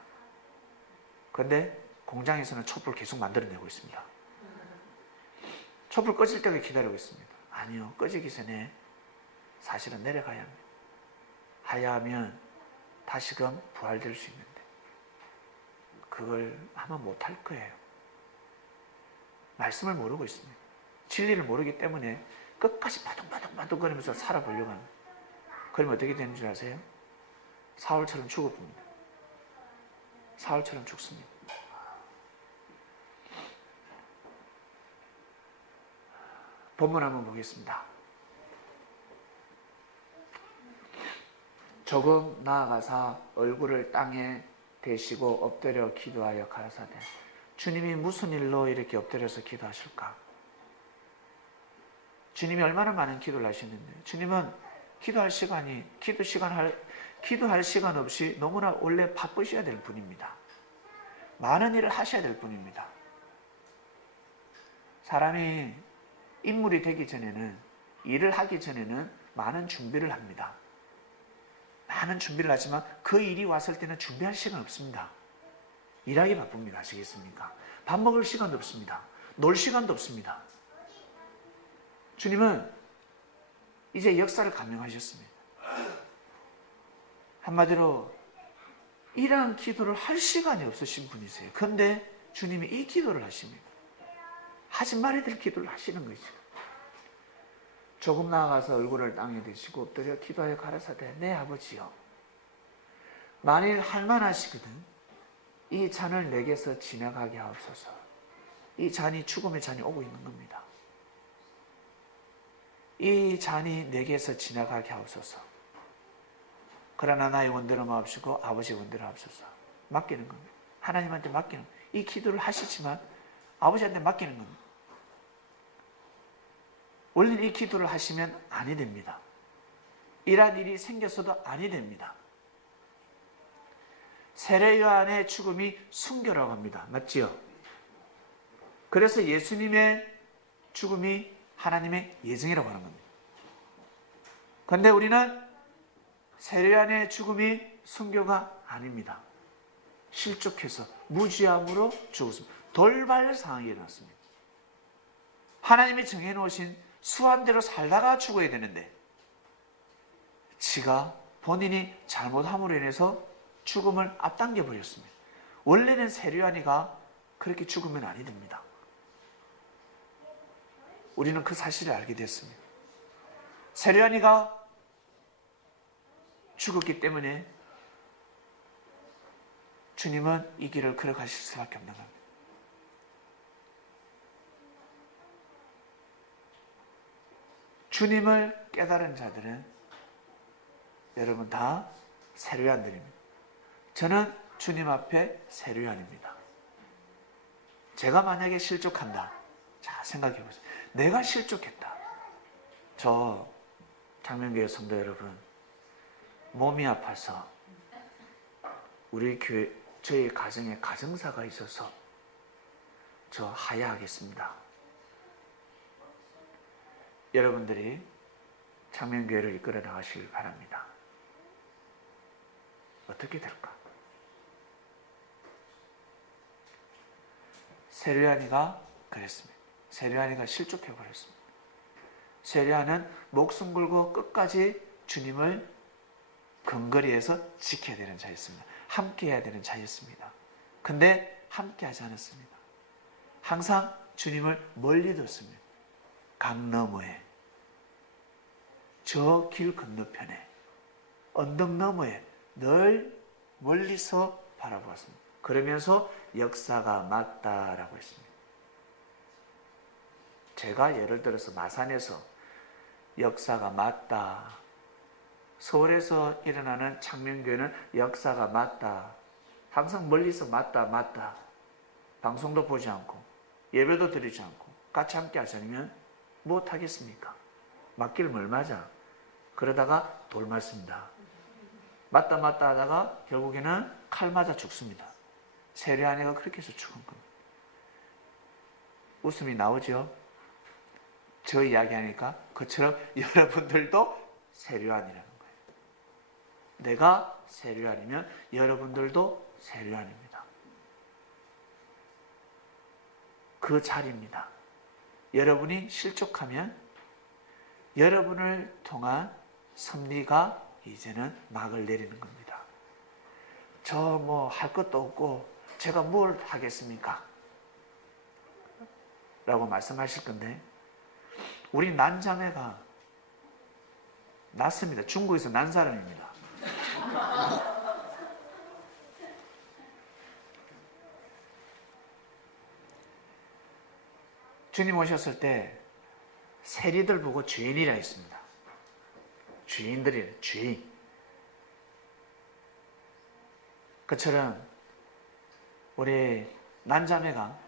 그런데 공장에서는 촛불 계속 만들어내고 있습니다. 촛불 꺼질 때까지 기다리고 있습니다. 아니요, 꺼지기 전에 사실은 내려가야 합니다. 하야하면 다시금 부활될 수 있는데 그걸 아마 못할 거예요. 말씀을 모르고 있습니다. 진리를 모르기 때문에 끝까지 바둥바둥거리면서 살아보려고 합니다. 그러면 어떻게 되는 줄 아세요? 사울처럼 죽어봅니다. 사울처럼 죽습니다. 본문 한번 보겠습니다. 조금 나아가사 얼굴을 땅에 대시고 엎드려 기도하여 가라사대. 주님이 무슨 일로 이렇게 엎드려서 기도하실까? 주님이 얼마나 많은 기도를 하시는데, 주님은 기도할 시간 없이 너무나 원래 바쁘셔야 될 분입니다. 많은 일을 하셔야 될 분입니다. 사람이 인물이 되기 전에는, 일을 하기 전에는 많은 준비를 합니다. 많은 준비를 하지만 그 일이 왔을 때는 준비할 시간 없습니다. 일하기 바쁩니다. 아시겠습니까? 밥 먹을 시간도 없습니다. 놀 시간도 없습니다. 주님은 이제 역사를 감행하셨습니다. 한마디로 이러한 기도를 할 시간이 없으신 분이세요. 그런데 주님이 이 기도를 하십니다. 하지 말아야 될 기도를 하시는 것이죠. 조금 나아가서 얼굴을 땅에 대시고 엎드려 기도하여 가라사대. 내 아버지여, 만일 할만하시거든 이 잔을 내게서 지나가게 하옵소서. 이 잔이 죽음의 잔이 오고 있는 겁니다. 이 잔이 내게서 지나가게 하옵소서. 그러나 나의 원대로 마옵시고 아버지의 원대로 하옵소서. 맡기는 겁니다. 하나님한테 맡기는 겁니다. 이 기도를 하시지만 아버지한테 맡기는 겁니다. 원래 이 기도를 하시면 아니 됩니다. 이러한 일이 생겼어도 아니 됩니다. 세례 요한의 죽음이 순교라고 합니다. 맞지요? 그래서 예수님의 죽음이 하나님의 예정이라고 하는 겁니다. 그런데 우리는 세례 요한의 죽음이 순교가 아닙니다. 실족해서 무지함으로 죽었습니다. 돌발 상황이 일어났습니다. 하나님이 정해놓으신 수완대로 살다가 죽어야 되는데 지가 본인이 잘못함으로 인해서 죽음을 앞당겨 버렸습니다. 원래는 세례 요한이가 그렇게 죽으면 아니 됩니다. 우리는 그 사실을 알게 됐습니다. 세례 요한이가 죽었기 때문에 주님은 이 길을 걸어가실 수밖에 없는 겁니다. 주님을 깨달은 자들은 여러분 다 세례 요한들입니다. 저는 주님 앞에 세례 요한입니다. 제가 만약에 실족한다. 자, 생각해 보세요. 내가 실족했다. 저 장명교회 성도 여러분, 몸이 아파서 우리 교회 저희 가정에 가정사가 있어서 저 하야하겠습니다. 여러분들이 창명교회를 이끌어 나가시길 바랍니다. 어떻게 될까? 세례요한이가 그랬습니다. 세례요한이가 실족해버렸습니다. 세례요한은 목숨 걸고 끝까지 주님을 근거리에서 지켜야 되는 자였습니다. 함께 해야 되는 자였습니다. 근데 함께 하지 않았습니다. 항상 주님을 멀리 뒀습니다. 강 너머에, 저 길 건너편에, 언덕 너머에 늘 멀리서 바라보았습니다. 그러면서 역사가 맞다라고 했습니다. 제가 예를 들어서 마산에서 역사가 맞다, 서울에서 일어나는 창명교회는 역사가 맞다, 항상 멀리서 맞다 방송도 보지 않고 예배도 드리지 않고 같이 함께 하지 않으면 못하겠습니까? 맞길 뭘 맞아? 그러다가 돌 맞습니다. 맞다 하다가 결국에는 칼 맞아 죽습니다. 세례요한이가 그렇게 해서 죽은 겁니다. 웃음이 나오죠? 저 이야기하니까 그처럼 여러분들도 세례요한이라는 거예요. 내가 세례요한이면 여러분들도 세례요한입니다. 그 자리입니다. 여러분이 실족하면 여러분을 통한 섭리가 이제는 막을 내리는 겁니다. 저 뭐 할 것도 없고 제가 뭘 하겠습니까? 라고 말씀하실 건데, 우리 난자매가 낳습니다. 중국에서 난 사람입니다. 주님 오셨을 때 세리들 보고 죄인이라 했습니다. 죄인들이래, 죄인. 그처럼 우리 난자매가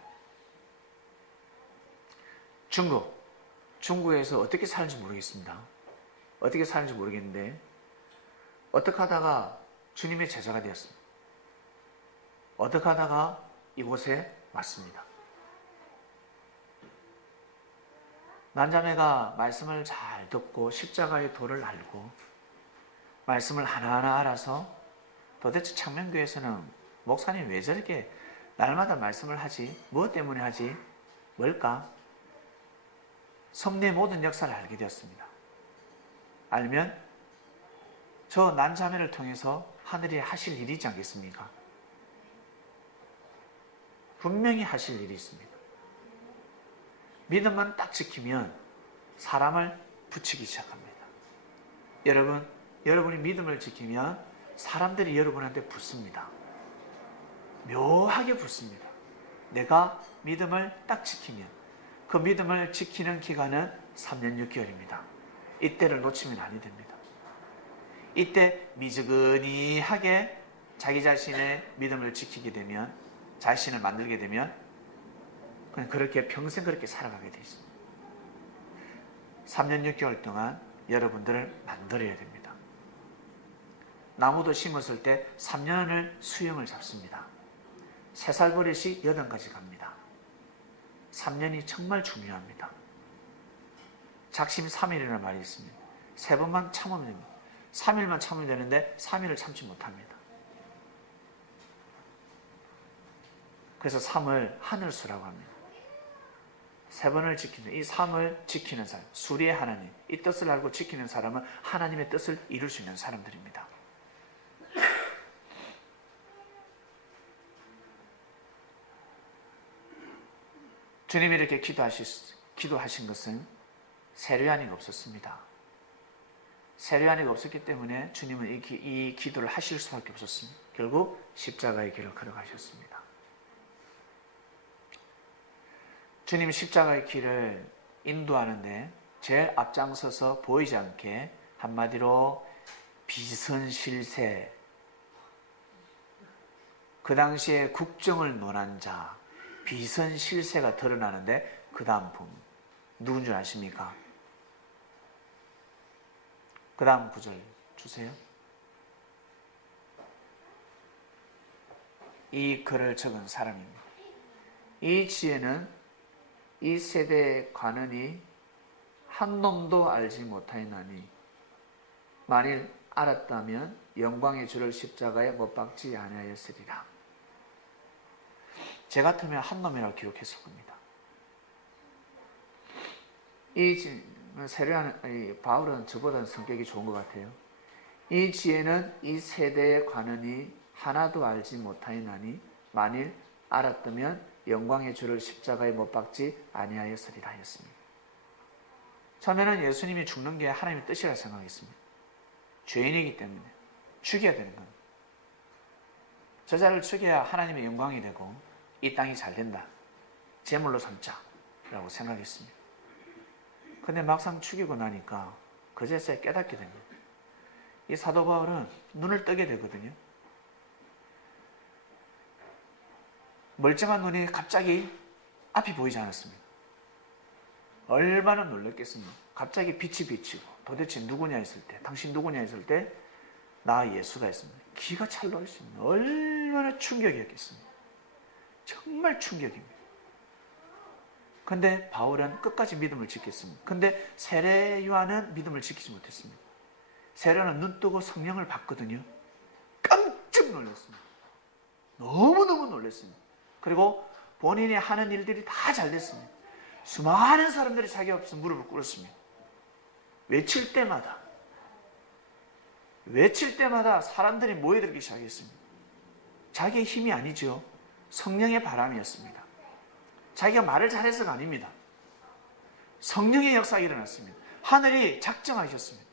중국에서 어떻게 사는지 모르겠습니다. 어떻게 사는지 모르겠는데 어떻게 하다가 주님의 제자가 되었습니다. 어떻게 하다가 이곳에 왔습니다. 난자매가 말씀을 잘 듣고 십자가의 도를 알고 말씀을 하나하나 알아서 도대체 창명교회에서는 목사님 왜 저렇게 날마다 말씀을 하지? 무엇 때문에 하지? 뭘까? 섭리의 모든 역사를 알게 되었습니다. 알면 저 난자매를 통해서 하늘이 하실 일이 있지 않겠습니까? 분명히 하실 일이 있습니다. 믿음만 딱 지키면 사람을 붙이기 시작합니다. 여러분이 믿음을 지키면 사람들이 여러분한테 붙습니다. 묘하게 붙습니다. 내가 믿음을 딱 지키면, 그 믿음을 지키는 기간은 3년 6개월입니다. 이때를 놓치면 아니 됩니다. 이때 미지근히하게 자기 자신의 믿음을 지키게 되면, 자신을 만들게 되면 그냥 그렇게 평생 그렇게 살아가게 되어 있습니다. 3년 6개월 동안 여러분들을 만들어야 됩니다. 나무도 심었을 때 3년을 수영을 잡습니다. 3살 버릇이 8가지 갑니다. 3년이 정말 중요합니다. 작심 3일이라는 말이 있습니다. 3번만 참으면 됩니다. 3일만 참으면 되는데 3일을 참지 못합니다. 그래서 3을 하늘수라고 합니다. 3번을 지키는, 이 3을 지키는 사람, 수리의 하나님, 이 뜻을 알고 지키는 사람은 하나님의 뜻을 이룰 수 있는 사람들입니다. 주님이 이렇게 기도하신 것은 세례요한이가 없었습니다. 세례요한이가 없었기 때문에 주님은 이 기도를 하실 수밖에 없었습니다. 결국 십자가의 길을 걸어가셨습니다. 주님 십자가의 길을 인도하는데 제일 앞장서서 보이지 않게 한마디로 비선실세, 그 당시에 국정을 논한 자, 비선실세가 드러나는데 그 다음 분 누군 줄 아십니까? 그 다음 구절 주세요. 이 글을 적은 사람입니다. 이 지혜는 이 세대의 관원이 한 놈도 알지 못하였나니 만일 알았다면 영광의 주를 십자가에 못 박지 아니하였으리라. 제 같으면 한 놈이라고 기록했을 겁니다. 바울은 저보다는 성격이 좋은 것 같아요. 이 지혜는 이 세대의 관원이 하나도 알지 못하였나니 만일 알았다면 영광의 주를 십자가에 못 박지 아니하였으리라 하였습니다. 처음에는 예수님이 죽는 게 하나님의 뜻이라 생각했습니다. 죄인이기 때문에 죽여야 되는 겁니다. 저자를 죽여야 하나님의 영광이 되고 이 땅이 잘 된다. 제물로 삼자라고 생각했습니다. 근데 막상 죽이고 나니까 그제서야 깨닫게 됩니다. 이 사도 바울은 눈을 뜨게 되거든요. 멀쩡한 눈이 갑자기 앞이 보이지 않았습니다. 얼마나 놀랐겠습니까? 갑자기 빛이 비치고 도대체 누구냐 했을 때, 당신 누구냐 했을 때 나 예수가 했습니다. 기가 찰나했습니다. 얼마나 충격이었겠습니까? 정말 충격입니다. 근데 바울은 끝까지 믿음을 지켰습니다. 근데 세례 요한은 믿음을 지키지 못했습니다. 세례는 눈 뜨고 성령을 받거든요. 깜짝 놀랐습니다. 너무너무 놀랐습니다. 그리고 본인이 하는 일들이 다 잘 됐습니다. 수많은 사람들이 자기 앞에서 무릎을 꿇었습니다. 외칠 때마다 사람들이 모여들기 시작했습니다. 자기의 힘이 아니죠. 성령의 바람이었습니다. 자기가 말을 잘해서가 아닙니다. 성령의 역사가 일어났습니다. 하늘이 작정하셨습니다.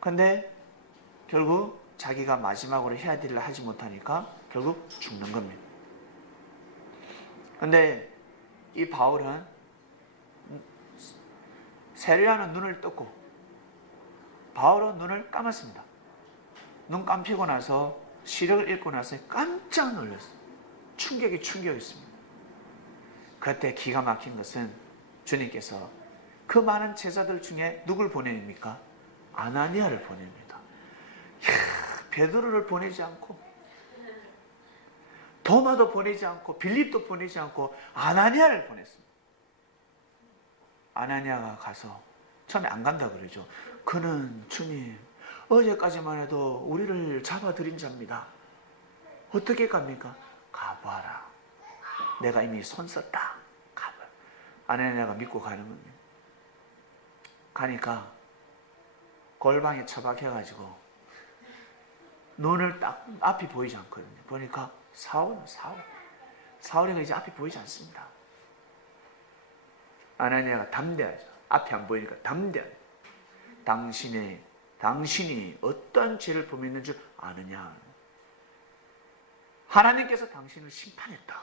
그런데 결국 자기가 마지막으로 해야 될 일을 하지 못하니까 결국 죽는 겁니다. 그런데 이 바울은 세례하는 눈을 떴고 바울은 눈을 감았습니다. 눈 감히고 나서 시력을 잃고 나서 깜짝 놀랐어요. 충격이었습니다. 그때 기가 막힌 것은 주님께서 그 많은 제자들 중에 누굴 보냅니까? 아나니아를 보냅니다. 베드로를 보내지 않고 도마도 보내지 않고 빌립도 보내지 않고 아나니아를 보냈습니다. 아나니아가 가서 처음에 안 간다 그러죠. 그는 주님 어제까지만 해도 우리를 잡아들인 자입니다. 어떻게 갑니까? 가봐라. 내가 이미 손 썼다. 가봐라. 아나니아가 믿고 가는 겁니다. 가니까 골방에 처박혀가지고 눈을 딱 앞이 보이지 않거든요. 보니까 사울이가 이제 앞이 보이지 않습니다. 아나니아가 담대하죠. 앞이 안 보이니까 담대하죠. 당신이 어떤 죄를 범했는 줄 아느냐? 하나님께서 당신을 심판했다.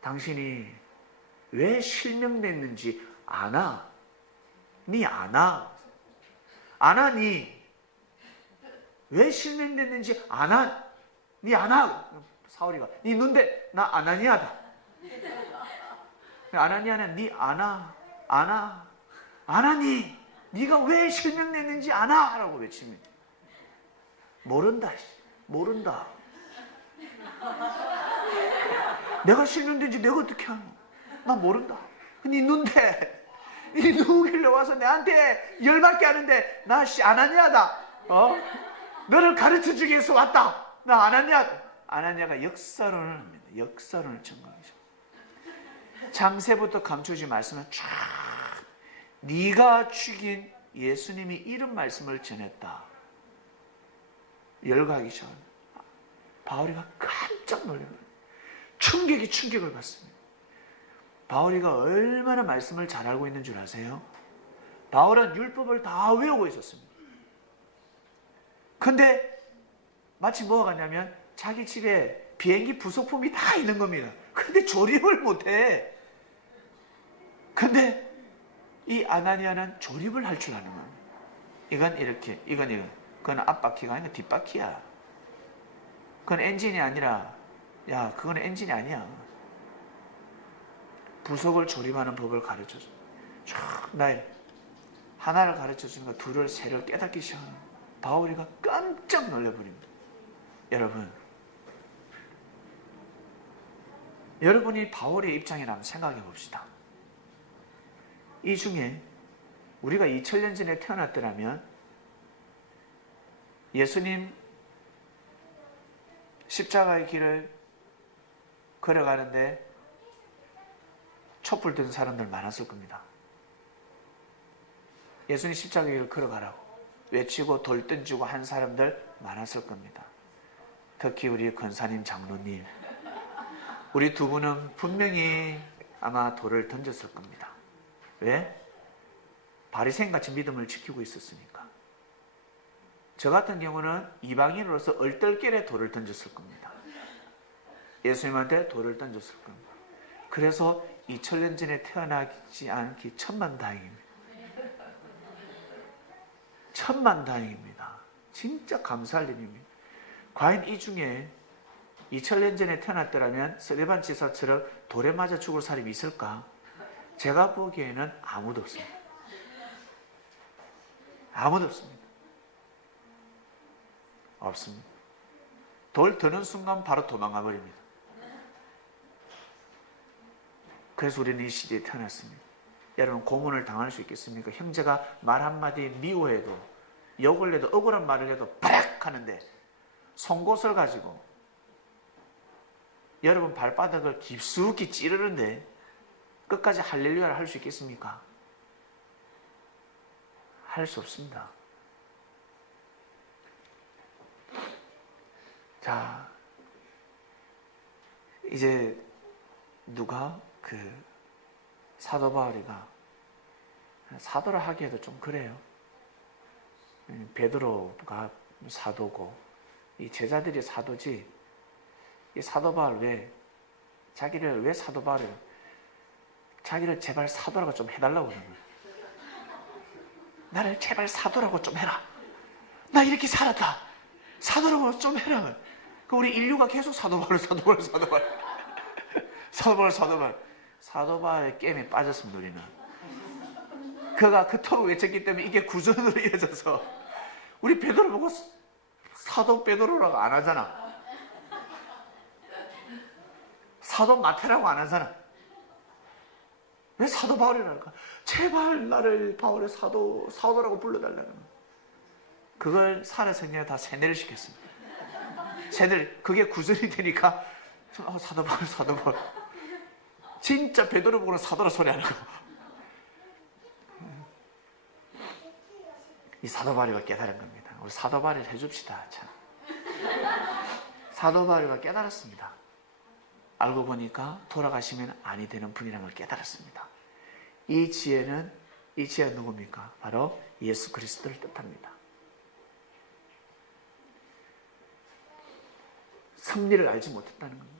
당신이 왜 실명됐는지 아나? 니 아나? 아나 니? 왜 실명됐는지 아나? 니 아나? 사울이가 니 눈대 나 아나니아다. 아나니아는 니 아나? 아나니? 니가 왜 실명됐는지 아나? 라고 외칩니다. 모른다. 내가 실명된지 내가 어떻게 하노? 나 모른다. 니 눈대. 니 누구길래 와서 내한테 열받게 하는데 나 아나니아다. 너를 가르쳐주기 위해서 왔다. 나 아나니아다. 아나니아가 역사론을 합니다. 역사론을 전공하죠. 창세부터 감추지 말씀을 쫙 네가 죽인 예수님이 이런 말씀을 전했다. 열거하기 시작합니다. 바울이가 깜짝 놀랍니다. 충격을 받습니다. 바울이가 얼마나 말씀을 잘 알고 있는 줄 아세요? 바울은 율법을 다 외우고 있었습니다. 근데 마치 뭐가 같냐면 자기 집에 비행기 부속품이 다 있는 겁니다. 근데 조립을 못해. 근데 이 아나니아는 조립을 할 줄 아는 겁니다. 이건 이렇게, 이건. 그건 앞바퀴가 아니고 뒷바퀴야. 그건 엔진이 아니라, 그건 엔진이 아니야. 부속을 조립하는 법을 가르쳐줘. 쫙 하나를 가르쳐주니까 둘을, 세를 깨닫기 시작하는 거야. 바울이가 깜짝 놀라버립니다. 여러분이 바울의 입장이라면 생각해 봅시다. 이 중에 우리가 2000년 전에 태어났더라면 예수님 십자가의 길을 걸어가는데 촛불 든 사람들 많았을 겁니다. 예수님 십자가의 길을 걸어가라고 외치고 돌 던지고 한 사람들 많았을 겁니다. 특히 우리 권사님, 장로님, 우리 두 분은 분명히 아마 돌을 던졌을 겁니다. 왜? 바리새인같이 믿음을 지키고 있었으니까. 저 같은 경우는 이방인으로서 얼떨결에 돌을 던졌을 겁니다. 예수님한테 돌을 던졌을 겁니다. 그래서 2000년 전에 태어나지 않기 천만다행입니다. 천만다행입니다. 진짜 감사할 일입니다. 과연 이 중에 2000년 전에 태어났더라면 스데반 지사처럼 돌에 맞아 죽을 사람이 있을까? 제가 보기에는 아무도 없습니다. 아무도 없습니다. 없습니다. 돌 드는 순간 바로 도망가 버립니다. 그래서 우리는 이 시대에 태어났습니다. 여러분, 고문을 당할 수 있겠습니까? 형제가 말 한마디 미워해도, 욕을 해도, 억울한 말을 해도 바락 하는데 송곳을 가지고 여러분 발바닥을 깊숙이 찌르는데 끝까지 할렐루야를 할 수 있겠습니까? 할 수 없습니다. 자, 이제 누가 사도 바울이가 사도를 하기에도 좀 그래요. 베드로가 사도고 이 제자들이 사도지, 이 사도 바울 자기를 왜 사도 바울을 자기를 제발 사도라고 좀 해달라고 그러는 거예요. 나를 제발 사도라고 좀 해라. 나 이렇게 살았다. 사도라고 좀 해라. 우리 인류가 계속 사도 바울 사도 바울의 게임에 빠졌습니다. 우리는 그가 그토록 외쳤기 때문에 이게 구전으로 이어져서 우리 베드로 보고 사도 베드로라고 안 하잖아. 사도 마태라고 안 하잖아. 왜 사도 바울이랄까? 제발 나를 바울의 사도라고 불러달라는 거야. 그걸 사례성경에 다 세뇌를 시켰습니다. 세뇌를, 그게 구전이 되니까 사도 바울 진짜 베드로 보고는 사도라 소리 안 하고 이 사도 바울이가 깨달은 겁니다. 우리 사도 바울을 해줍시다. 참. 사도 바울이가 깨달았습니다. 알고 보니까 돌아가시면 아니 되는 분이라는 걸 깨달았습니다. 이 지혜는 누굽니까? 바로 예수 그리스도를 뜻합니다. 섭리를 알지 못했다는 겁니다.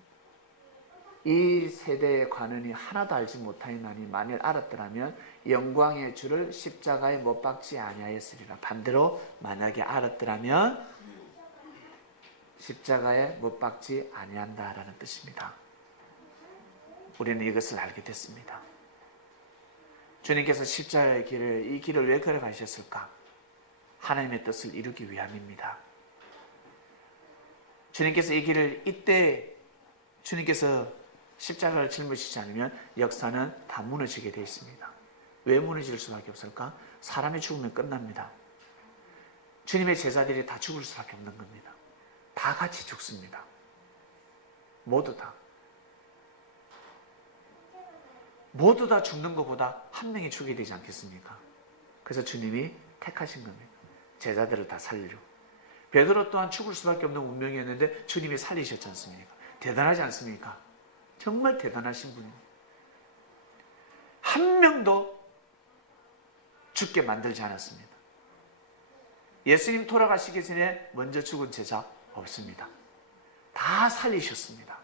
이 세대의 관원이 하나도 알지 못하였나니 만일 알았더라면 영광의 주를 십자가에 못 박지 아니하였으리라. 반대로 만약에 알았더라면 십자가에 못 박지 아니한다라는 뜻입니다. 우리는 이것을 알게 됐습니다. 주님께서 십자가의 이 길을 왜 걸어가셨을까? 하나님의 뜻을 이루기 위함입니다. 주님께서 이 길을 이때 주님께서 십자가를 짊으시지 않으면 역사는 다 무너지게 되어 있습니다. 왜 무너질 수밖에 없을까? 사람이 죽으면 끝납니다. 주님의 제자들이 다 죽을 수밖에 없는 겁니다. 다 같이 죽습니다. 모두 다. 모두 다 죽는 것보다 한 명이 죽게 되지 않겠습니까? 그래서 주님이 택하신 겁니다. 제자들을 다 살리려고. 베드로 또한 죽을 수밖에 없는 운명이었는데 주님이 살리셨지 않습니까? 대단하지 않습니까? 정말 대단하신 분입니다. 한 명도 죽게 만들지 않았습니다. 예수님 돌아가시기 전에 먼저 죽은 제자 없습니다. 다 살리셨습니다.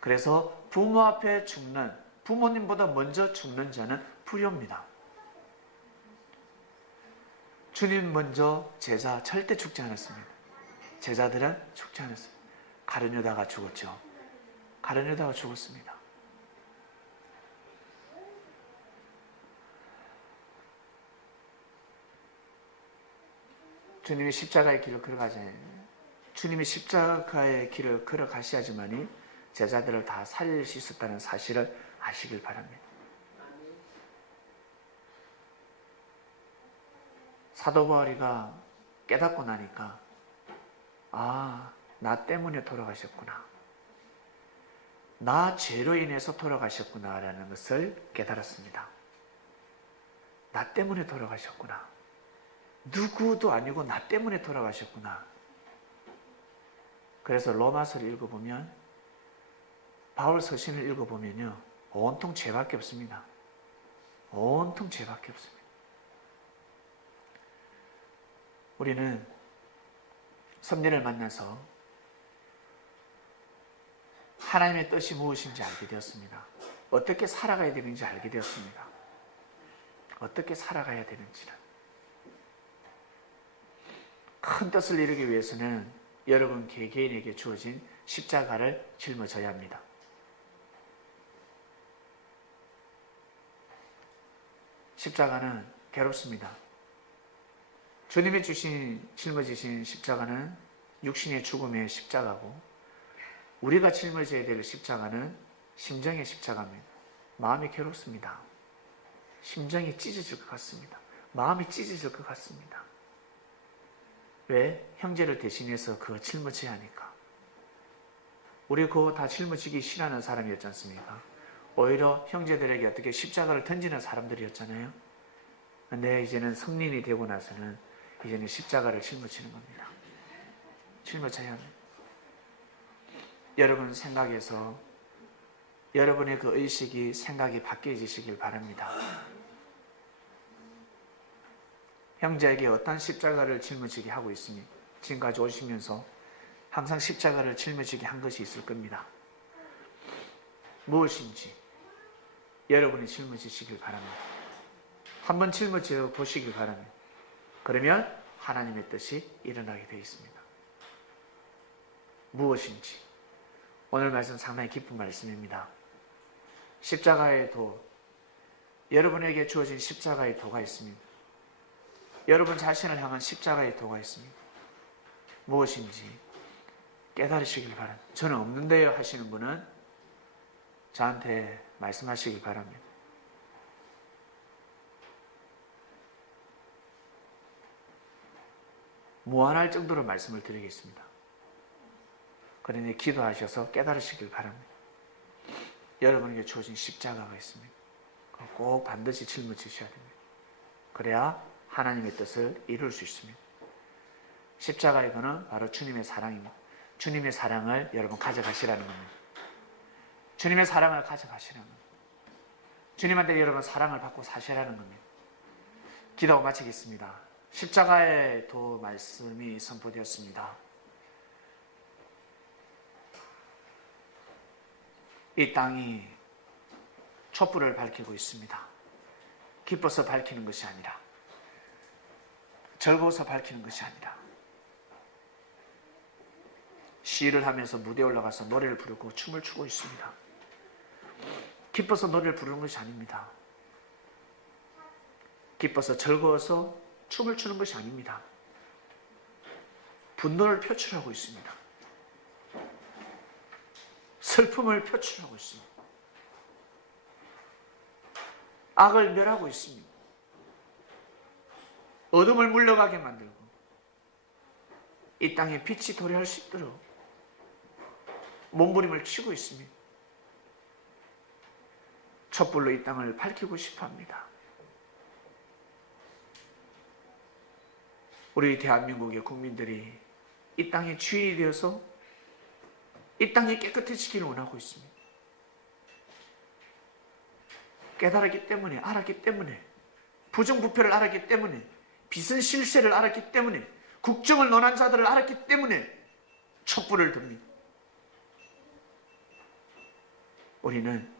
그래서 부모 앞에 죽는, 부모님보다 먼저 죽는 자는 불효입니다. 주님 먼저 제자 절대 죽지 않았습니다. 제자들은 죽지 않았습니다. 가룟 유다가 죽었죠. 가룟 유다가 죽었습니다. 주님이 십자가의 길을 걸어가잖아요. 주님이 십자가의 길을 걸어가셔야지만이 제자들을 다 살릴 수 있었다는 사실을 아시길 바랍니다. 사도 바울이가 깨닫고 나니까 나 때문에 돌아가셨구나. 나 죄로 인해서 돌아가셨구나 라는 것을 깨달았습니다. 나 때문에 돌아가셨구나. 누구도 아니고 나 때문에 돌아가셨구나. 그래서 로마서를 읽어보면, 바울 서신을 읽어보면요, 온통 죄밖에 없습니다. 온통 죄밖에 없습니다. 우리는 섭리를 만나서 하나님의 뜻이 무엇인지 알게 되었습니다. 어떻게 살아가야 되는지 알게 되었습니다. 어떻게 살아가야 되는지를. 큰 뜻을 이루기 위해서는 여러분 개개인에게 주어진 십자가를 짊어져야 합니다. 십자가는 괴롭습니다. 주님이 짊어지신 십자가는 육신의 죽음의 십자가고, 우리가 짊어져야 될 십자가는 심정의 십자가입니다. 마음이 괴롭습니다. 심정이 찢어질 것 같습니다. 마음이 찢어질 것 같습니다. 왜? 형제를 대신해서 그거 짊어져야 하니까. 우리 그거 다 짊어지기 싫어하는 사람이었지 않습니까? 오히려 형제들에게 어떻게 십자가를 던지는 사람들이었잖아요. 근데 이제는 성린이 되고 나서는 이제는 십자가를 짊어지는 겁니다. 짊어져야 합니다. 여러분 생각에서 여러분의 그 의식이, 생각이 바뀌어지시길 바랍니다. 형제에게 어떤 십자가를 짊어지게 하고 있습니까? 지금까지 오시면서 항상 십자가를 짊어지게 한 것이 있을 겁니다. 무엇인지 여러분이 짊어지시길 바랍니다. 한번 짊어져 보시길 바랍니다. 그러면 하나님의 뜻이 일어나게 되어 있습니다. 무엇인지. 오늘 말씀 상당히 깊은 말씀입니다. 십자가의 도, 여러분에게 주어진 십자가의 도가 있습니다. 여러분 자신을 향한 십자가의 도가 있습니다. 무엇인지 깨달으시길 바랍니다. 저는 없는데요 하시는 분은 저한테 말씀하시길 바랍니다. 무한할 정도로 말씀을 드리겠습니다. 그러니 기도하셔서 깨달으시길 바랍니다. 여러분에게 주어진 십자가가 있습니다. 꼭 반드시 짊어지셔야 됩니다. 그래야 하나님의 뜻을 이룰 수 있습니다. 십자가의 근은 바로 주님의 사랑입니다. 주님의 사랑을 여러분 가져가시라는 겁니다. 주님의 사랑을 가져가시라는 겁니다. 주님한테 여러분 사랑을 받고 사시라는 겁니다. 기도 마치겠습니다. 십자가의 도 말씀이 선포되었습니다. 이 땅이 촛불을 밝히고 있습니다. 기뻐서 밝히는 것이 아니라, 즐거워서 밝히는 것이 아니라, 시위를 하면서 무대에 올라가서 노래를 부르고 춤을 추고 있습니다. 기뻐서 노래를 부르는 것이 아닙니다. 기뻐서 즐거워서 춤을 추는 것이 아닙니다. 분노를 표출하고 있습니다. 슬픔을 표출하고 있습니다. 악을 멸하고 있습니다. 어둠을 물러가게 만들고 이 땅에 빛이 도래할 수 있도록 몸부림을 치고 있습니다. 촛불로 이 땅을 밝히고 싶어 합니다. 우리 대한민국의 국민들이 이 땅의 주인이 되어서 이 땅이 깨끗해지기를 원하고 있습니다. 깨달았기 때문에, 알았기 때문에, 부정부패를 알았기 때문에, 빚은 실세를 알았기 때문에, 국정을 논한 자들을 알았기 때문에 촛불을 듭니다. 우리는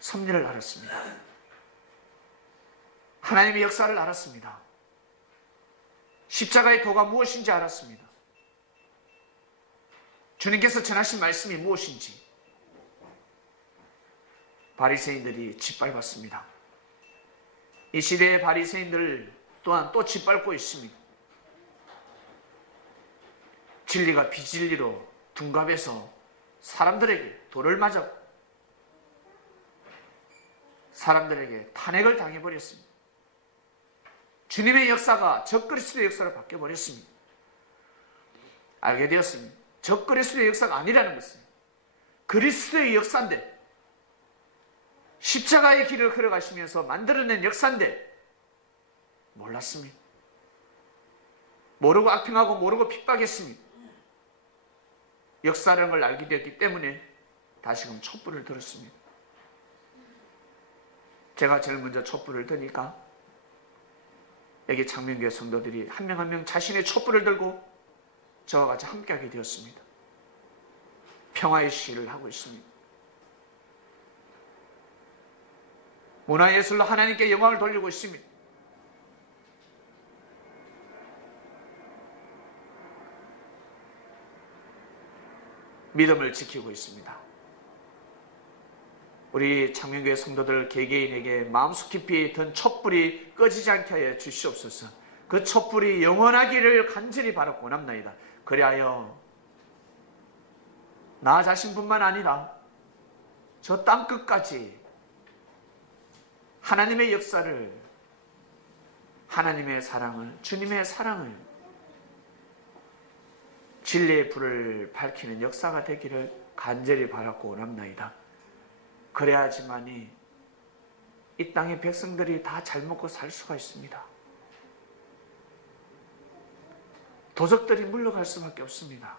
섭리를 알았습니다. 하나님의 역사를 알았습니다. 십자가의 도가 무엇인지 알았습니다. 주님께서 전하신 말씀이 무엇인지 바리새인들이 짓밟았습니다. 이 시대의 바리새인들 또한 또 짓밟고 있습니다. 진리가 비진리로 둔갑해서 사람들에게 돌을 맞았고 사람들에게 탄핵을 당해버렸습니다. 주님의 역사가 적그리스도의 역사로 바뀌어버렸습니다. 알게 되었습니다. 적그리스도의 역사가 아니라는 것은 그리스도의 역사인데, 십자가의 길을 걸어가시면서 만들어낸 역사인데 몰랐습니다. 모르고 악평하고 모르고 핍박했습니다. 역사라는 걸 알게 되었기 때문에 다시금 촛불을 들었습니다. 제가 제일 먼저 촛불을 드니까 여기 창명교회 성도들이 한 명 한 명 자신의 촛불을 들고 저와 같이 함께하게 되었습니다. 평화의 시위를 하고 있습니다. 문화예술로 하나님께 영광을 돌리고 있습니다. 믿음을 지키고 있습니다. 우리 창명교회 성도들 개개인에게 마음속 깊이 든 촛불이 꺼지지 않게 하여 주시옵소서. 그 촛불이 영원하기를 간절히 바라고 원합나이다. 그리하여 나 자신뿐만 아니라 저 땅끝까지 하나님의 역사를, 하나님의 사랑을, 주님의 사랑을, 진리의 불을 밝히는 역사가 되기를 간절히 바라고 원합나이다. 그래야지만이 이 땅의 백성들이 다 잘 먹고 살 수가 있습니다. 도적들이 물러갈 수밖에 없습니다.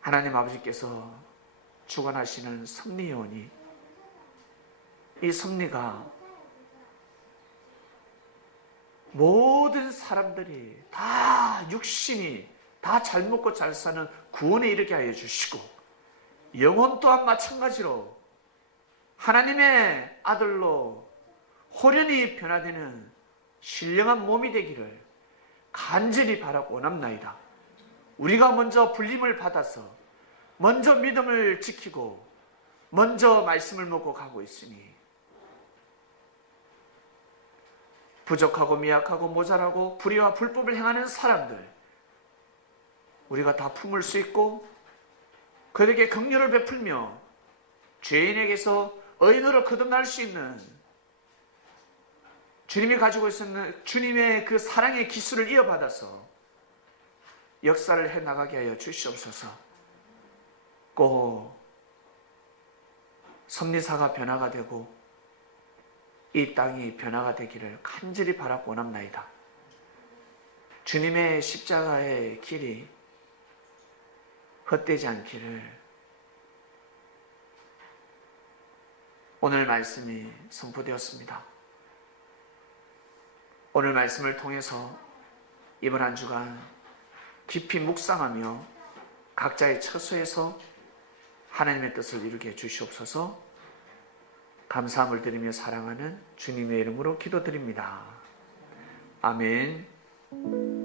하나님 아버지께서 주관하시는 섭리의 원이, 이 섭리가 모든 사람들이 다 육신이 다 잘 먹고 잘 사는 구원에 이르게 하여 주시고, 영혼 또한 마찬가지로 하나님의 아들로 호련히 변화되는 신령한 몸이 되기를 간절히 바라고 원합나이다. 우리가 먼저 불림을 받아서 먼저 믿음을 지키고 먼저 말씀을 먹고 가고 있으니 부족하고 미약하고 모자라고 불의와 불법을 행하는 사람들 우리가 다 품을 수 있고 그들에게 긍휼을 베풀며 죄인에게서 의인으로 거듭날 수 있는 주님이 가지고 있는 주님의 그 사랑의 기술을 이어받아서 역사를 해나가게 하여 주시옵소서. 꼭 섭리사가 변화가 되고 이 땅이 변화가 되기를 간절히 바라고 원합나이다. 주님의 십자가의 길이 헛되지 않기를 오늘 말씀이 선포되었습니다. 오늘 말씀을 통해서 이번 한 주간 깊이 묵상하며 각자의 처소에서 하나님의 뜻을 이루게 해주시옵소서. 감사함을 드리며 사랑하는 주님의 이름으로 기도드립니다. 아멘.